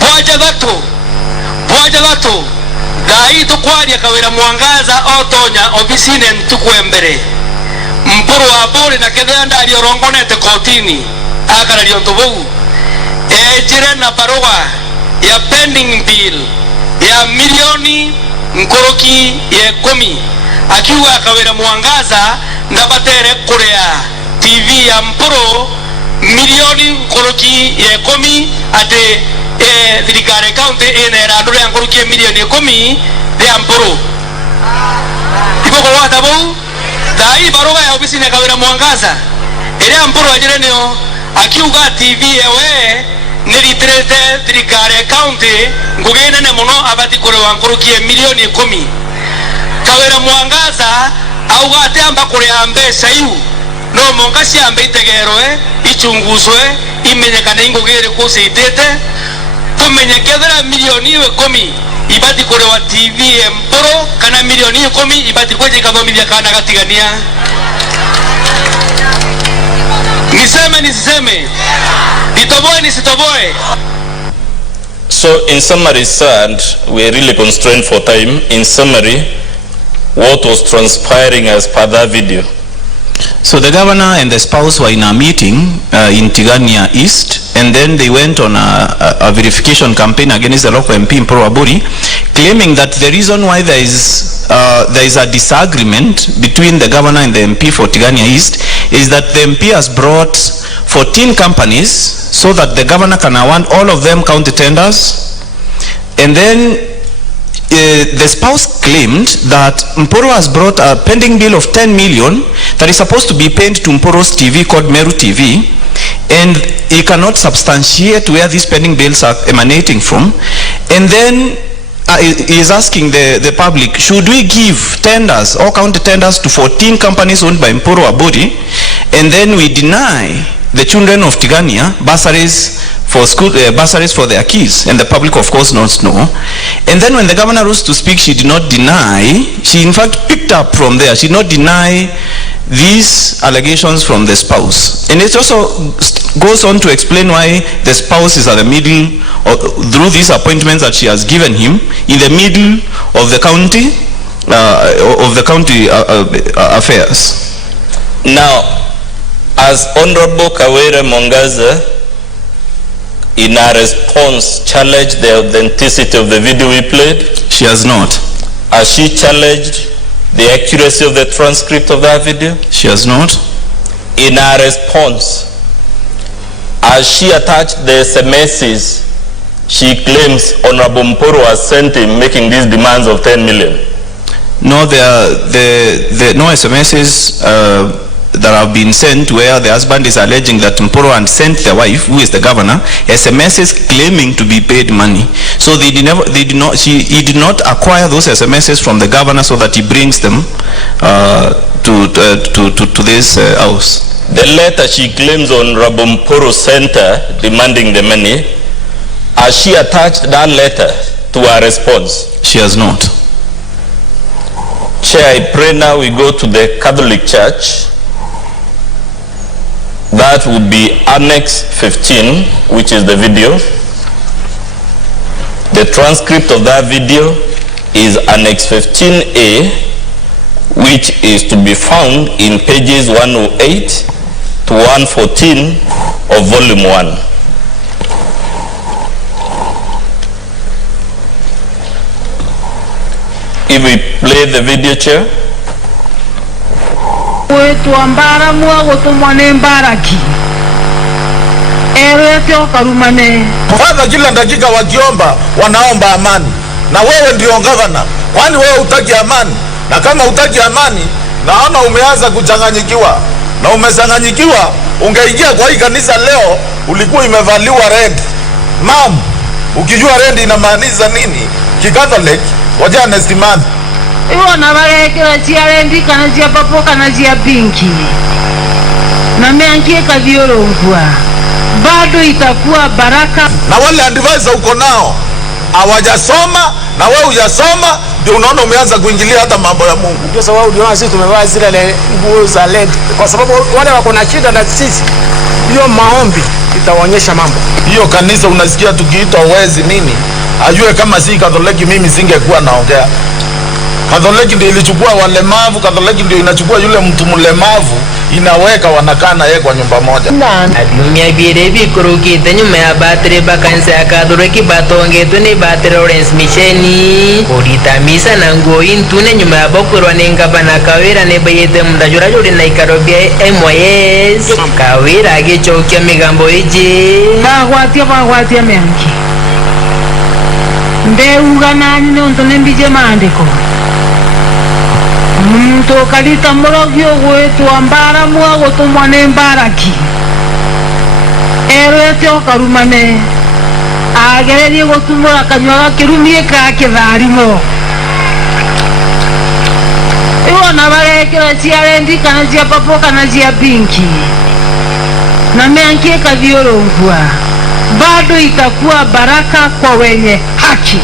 bwaja gato dai tukwaria Kawira Mwangaza otonya ofisine ntukwembere mpuru wa bore na kedha ndari orongonete kotini akarario ntubu ejire na barua ya pending bill ya milioni nkoroki ya 10 akiwa Kawira Mwangaza ndabatere kurea TV ya mpuru milioni nkoroki ya 10 ate dirikare county enera ndure nkoroki ya milioni 10 ya mpuru ipo kwa watabu dai barua ya ofisi ya Kawira Mwangaza ile mpuru ajire neo akiuga TV ewe nilitrete dirikare county ngugene ne mono abati kurewa nkoroki ya milioni 10 Kawira Mwangaza au ate amba kurea mbesa yu no monga si ambe itegerwe ichunguzwe imenyekane ingogere kose itete kumenyekedera milioni 10 ibati kurewa TV mporo kana milioni 10 ibati kweje kathomithia kana gatigania niseme nisitoboe. So in summary, sir, and we're really constrained for time, in summary, what was transpiring as per that video? So the governor and the spouse were in a meeting in Tigania East, and then they went on a verification campaign against the local MP Mpuru Aburi, claiming that the reason why there is a disagreement between the governor and the MP for Tigania East is that the MP has brought 14 companies so that the governor can award all of them county tenders, and then the spouse claimed that Mpuru has brought a pending bill of 10 million that is supposed to be paid to Mpuru's TV called Meru TV, and he cannot substantiate where these pending bills are emanating from. And then he is asking the public, should we give tenders, all county tenders, to 14 companies owned by Mpuru Aburi, and then we deny the children of Tigania bursaries for school, bursaries for their kids, and the public of course not know. And then when the governor rose to speak, she did not deny, she in fact picked up from there, she did not deny these allegations from the spouse. And it also goes on to explain why the spouse is at the middle, through these appointments that she has given him, in the middle of the county, affairs. Now, as Honorable Kawira Mongaza, in her response, challenged the authenticity of the video we played? She has not. Has she challenged the accuracy of the transcript of that video? She has not. In her response, as she attached the SMSs she claims Honorable Mporo has sent him making these demands of 10 million? No, there are no SMSs that have been sent where the husband is alleging that Mporo had sent the wife, who is the governor, SMSs claiming to be paid money. So he did not acquire those SMSs from the governor so that he brings them to this house. The letter she claims Honorable Mporo sent her demanding the money, has she attached that letter to her response? She has not. Chair, I pray now we go to the Catholic Church. That would be Annex 15, which is the video. The transcript of that video is Annex 15A, which is to be found in pages 108 to 114 of Volume 1. If we play the video, Chair. Wetu ambara mua gotumwane mbaraki erete okarumane. Kwanza kila dakika wakiomba wanaomba amani, na wewe ndio governor. Kwani wewe hutaki amani? Na kama hutaki amani, naona umeanza kuchanganyikiwa. Na umechanganyikiwa, ungeingia kwa hii kanisa leo ulikuwa imevaliwa red. Mam, ukijua red inamaanisha nini kikatholik, wajane stimani. Iwo na barekera cia rendi kana cia papo kana cia pinki. Na meankie kaviorongwa. Bado itakuwa baraka. Na wale advisor uko nao hawajasoma na wewe hujasoma, ndio unaona umeanza kuingilia hata mambo ya Mungu. Ndio sababu uliona sisi tumevaa zile nguo za red, kwa sababu wale wako na shida na sisi. Hiyo maombi itaonyesha mambo. Hiyo kanisa unasikia tukiitwa wezi nini? Ajue kama si Katoliki mimi singekuwa naongea. Katoliki ndio ilichukua walemavu, Katoliki ndio inachukua yule mtu mlemavu, inaweka wanakaa na yeye kwa nyumba moja. Adumia birebi kurukite nyuma ya battery bakansa ya Katoliki batonge tuni battery Lawrence Mushene uritamisa na ngoi ntune nyuma ya bokurwa n'ingaba na Kawira ne bayete mudajura juri na ikarobia MYS Kawira agichokia migambo iji bagwatia mengi ndeuga nani nontone mbije maandiko muntu kalita morogio gwetu ambara mua gotumwane mbaraki erete okarumane agererie gotumura kanywa kirumie ka kitharimo iwo na barekera cia rendi kana cia papo kana cia pinki na meankie kaviorongwa. Bado itakuwa baraka kwa wenye haki.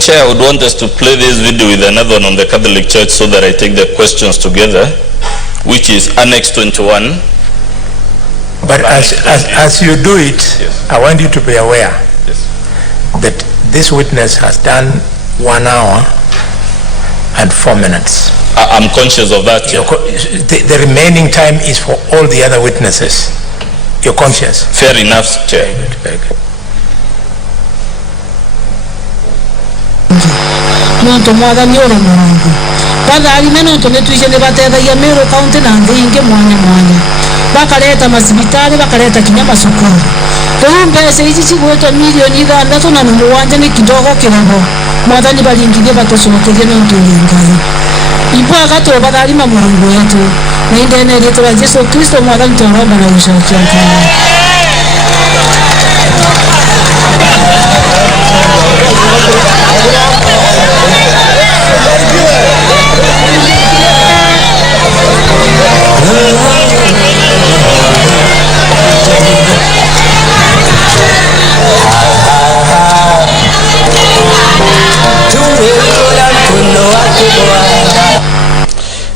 Chair, I would want us to play this video with another one on the Catholic Church so that I take the questions together, which is Annex 21. But as you do it, yes, I want you to be aware, yes, that this witness has done 1 hour and 4 minutes. I'm conscious of that, Chair. The remaining time is for all the other witnesses. You're conscious? Fair enough, Chair. Very good, very good. Nonto mwada nyora mwangu. Pada alimeno to netuishe ne bateda ya Meru County na nge mwanya. Bakaleta masibitali, bakaleta kinyama sukuru. Tumbe seiji chigweto milioni 6 na nuwanja ni kidogo kidogo. Mwada ni balingilie batosomokeje nonto ngai. Ipo akato badalima Mungu wetu. Na indene letu la Yesu Kristo mwada mtoromba na ushakia kana.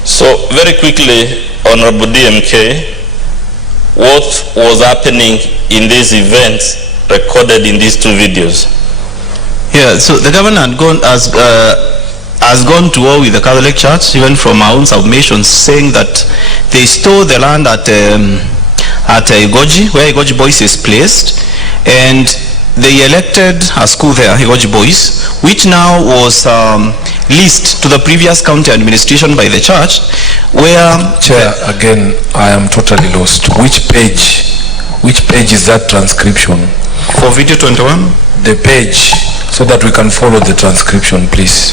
So very quickly, Honorable DMK, what was happening in these events recorded in these two videos? Yeah, so the governor has gone to war with the Catholic Church, even from our own submissions, saying that they stole the land at Igoji, where Igoji Boys is placed, and they elected a school there, Igoji Boys, which now was leased to the previous county administration by the church, where... Chair, again, I am totally lost. Which page is that transcription? For video 21? The page, so that we can follow the transcription, please.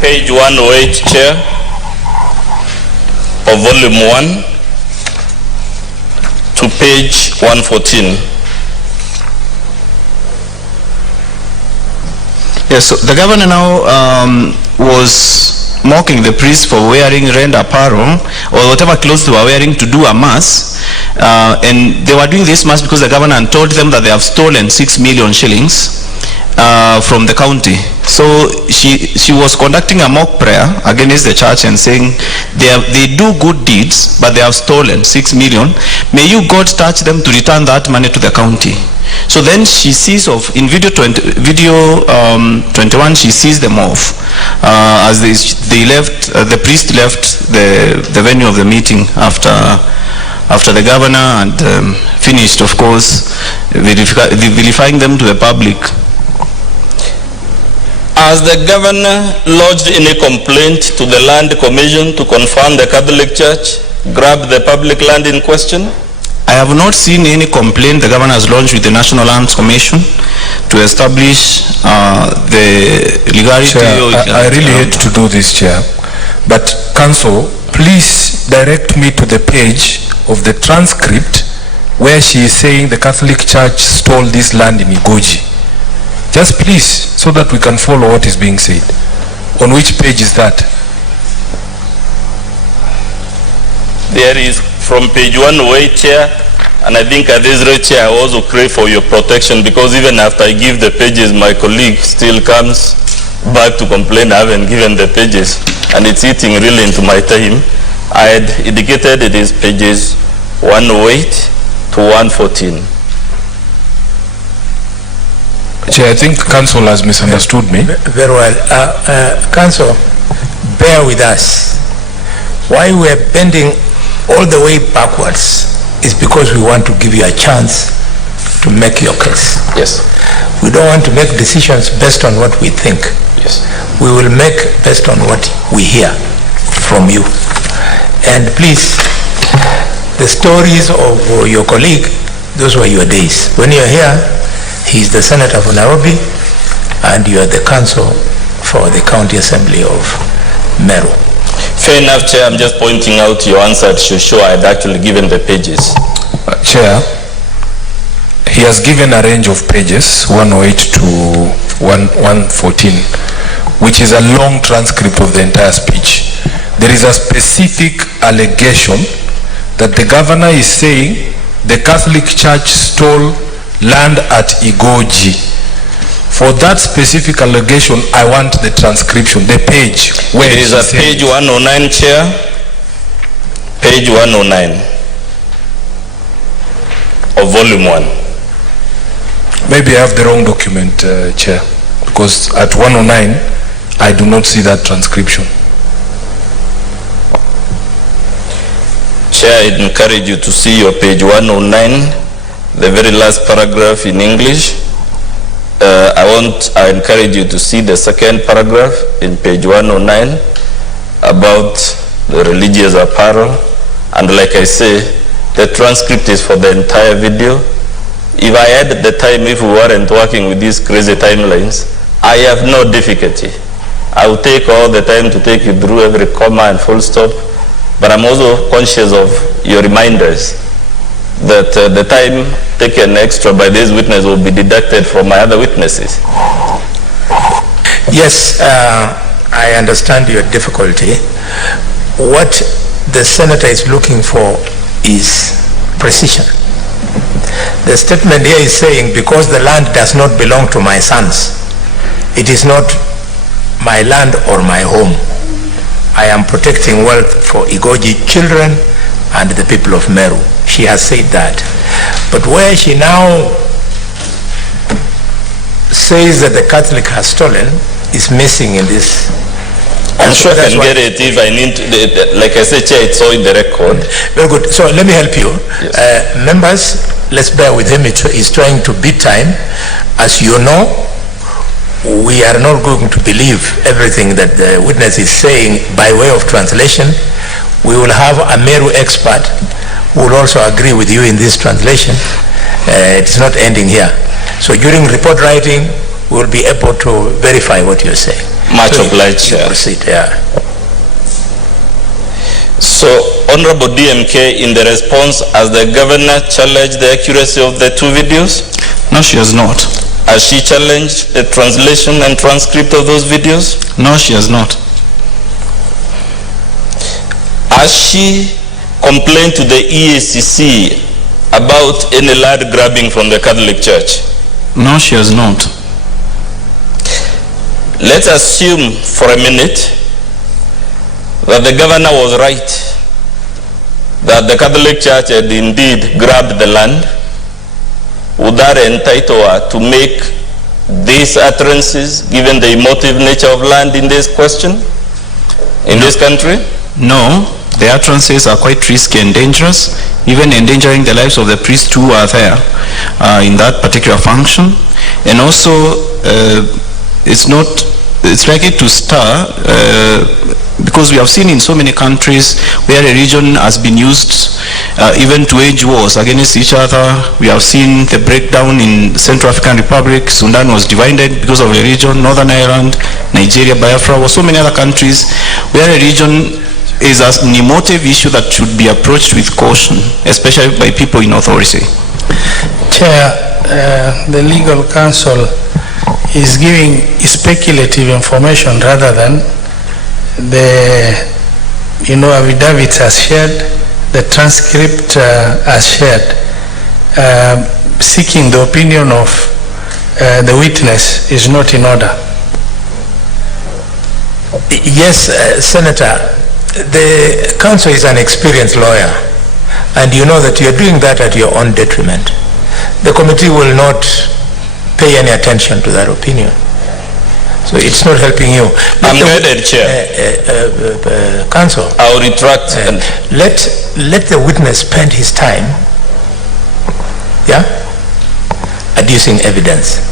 Page 108, Chair, of volume 1 to page 114. Yes, so the governor now was mocking the priests for wearing red apparel or whatever clothes they were wearing to do a mass, and they were doing this mass because the governor told them that they have stolen 6 million shillings from the county. So she was conducting a mock prayer against the church and saying they do good deeds, but they have stolen 6 million. May you God touch them to return that money to the county. So then she sees in video 21, she sees them off as they left. The priest left the venue of the meeting after the governor and finished, of course, vilifying them to the public. Has the governor lodged any complaint to the land commission to confirm the Catholic Church grabbed the public land in question? I have not seen any complaint the governor has lodged with the National Lands Commission to establish the legality. Chair, I really hate to do this, Chair, but Council, please direct me to the page of the transcript where she is saying the Catholic Church stole this land in Igoji. Just please, so that we can follow what is being said. On which page is that? There is from page 108, Chair, and I think at this rate, Chair, I also crave for your protection, because even after I give the pages, my colleague still comes back to complain I haven't given the pages, and it's eating really into my time. I had indicated it is pages 108 to 114. Chair, I think Council has misunderstood me. Very well. Council, bear with us. Why we are bending all the way backwards is because we want to give you a chance to make your case. Yes. We don't want to make decisions based on what we think. Yes. We will make based on what we hear from you. And please, the stories of your colleague, those were your days. When you're here, he's the Senator for Nairobi, and you are the council for the County Assembly of Meru. Fair enough, Chair. I'm just pointing out your answer to show I had actually given the pages. Chair, he has given a range of pages, 108 to 114, which is a long transcript of the entire speech. There is a specific allegation that the governor is saying the Catholic Church stole land at Igoji. For that specific allegation, I want the transcription, the page. Where it is a page 109, Chair. Page 109 of volume 1. Maybe I have the wrong document, Chair, because at 109, I do not see that transcription. Chair, I'd encourage you to see your page 109, the very last paragraph in English. I encourage you to see the second paragraph in page 109 about the religious apparel. And like I say, the transcript is for the entire video. If I had the time, if we weren't working with these crazy timelines, I have no difficulty. I will take all the time to take you through every comma and full stop. But I'm also conscious of your reminders that the time taken extra by this witness will be deducted from my other witnesses. Yes, I understand your difficulty. What the senator is looking for is precision. The statement here is saying, because the land does not belong to my sons, it is not my land or my home. I am protecting wealth for Igoji children and the people of Meru. She has said that. But where she now says that the Catholic has stolen is missing in this. I'm sure I can get it if I need to, like I said, Chair, it's all in the record. Very good. So let me help you. Yes. Members, let's bear with him. He's trying to beat time. As you know, we are not going to believe everything that the witness is saying by way of translation. We will have a Meru expert who will also agree with you in this translation. It's not ending here. So during report writing, we will be able to verify what you're saying. Much obliged, Chair. Proceed, yeah. So, Honorable DMK, in the response, has the governor challenged the accuracy of the two videos? No, she has not. Has she challenged the translation and transcript of those videos? No, she has not. Has she complained to the EACC about any land grabbing from the Catholic Church? No, she has not. Let's assume for a minute that the governor was right, that the Catholic Church had indeed grabbed the land. Would that entitle her to make these utterances, given the emotive nature of land in this question, in this country? No, the utterances are quite risky and dangerous, even endangering the lives of the priests who are there in that particular function. And also, it's likely to stir because we have seen in so many countries where a region has been used even to wage wars against each other. We have seen the breakdown in Central African Republic. Sudan was divided because of a region. Northern Ireland, Nigeria, Biafra, or so many other countries where a region is an emotive issue that should be approached with caution, especially by people in authority. Chair, the legal counsel is giving speculative information rather than the affidavits as shared, the transcript as shared. Seeking the opinion of the witness is not in order. Yes, Senator, the counsel is an experienced lawyer, and you know that you're doing that at your own detriment. The committee will not pay any attention to that opinion. So it's not helping you. I'm guided, Chair. Counsel, I'll retract. Let the witness spend his time, adducing evidence.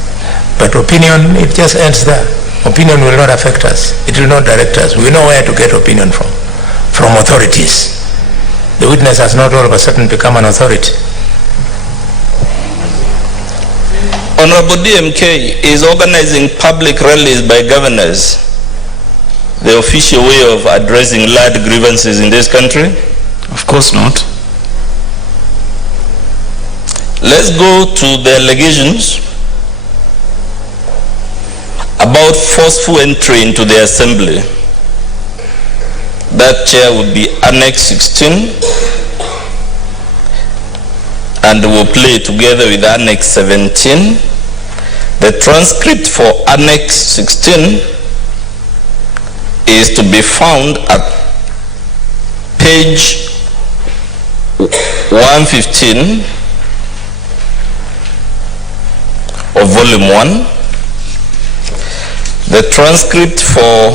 But opinion, it just ends there. Opinion will not affect us. It will not direct us. We know where to get opinion from authorities. The witness has not all of a sudden become an authority. Honorable DMK is organizing public rallies by governors, the official way of addressing land grievances in this country? Of course not. Let's go to the allegations about forceful entry into the assembly. That, Chair, would be Annex 16, and we'll play together with Annex 17. The transcript for Annex 16 is to be found at page 115 of volume 1. The transcript for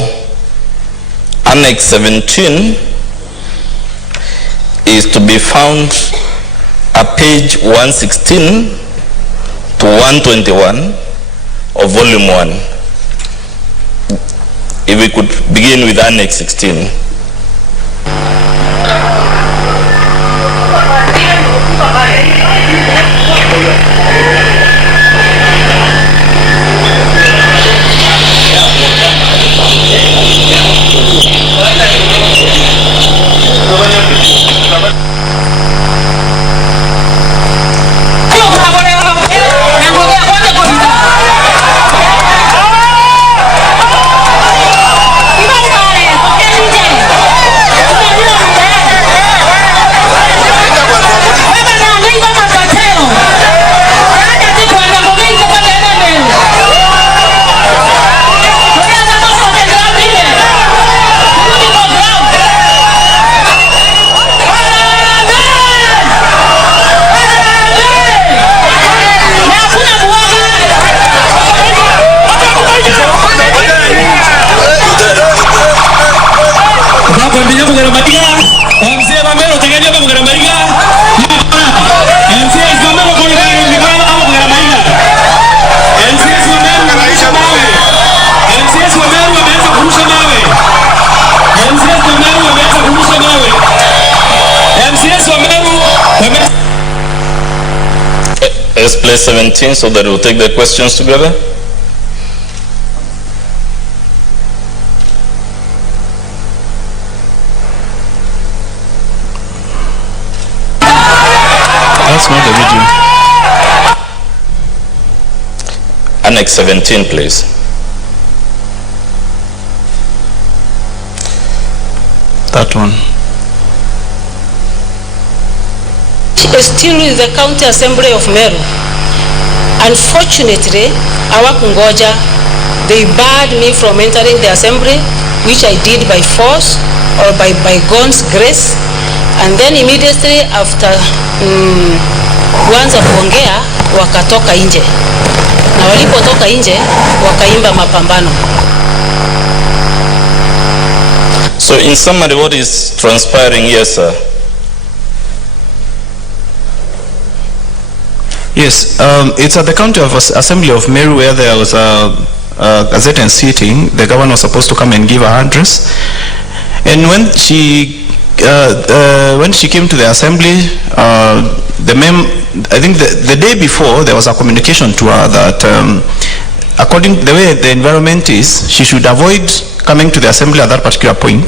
Annex 17 is to be found at page 116 to 121 of volume 1. If we could begin with Annex 16. place 17 so that we'll take the questions together. That's not the video. Annex 17, please. That one. Still with the County Assembly of Meru. Unfortunately, hawakungoja. They barred me from entering the assembly, which I did by force or by God's grace. And then immediately after kuanza kuongea wakatoka nje. Na walipotoka nje wakaimba mapambano. So in summary, what is transpiring here, sir? Yes, it's at the County Assembly of Meru where there was a Gazette sitting. The governor was supposed to come and give her address. And when she came to the assembly, I think the day before there was a communication to her that according to the way the environment is, she should avoid coming to the assembly at that particular point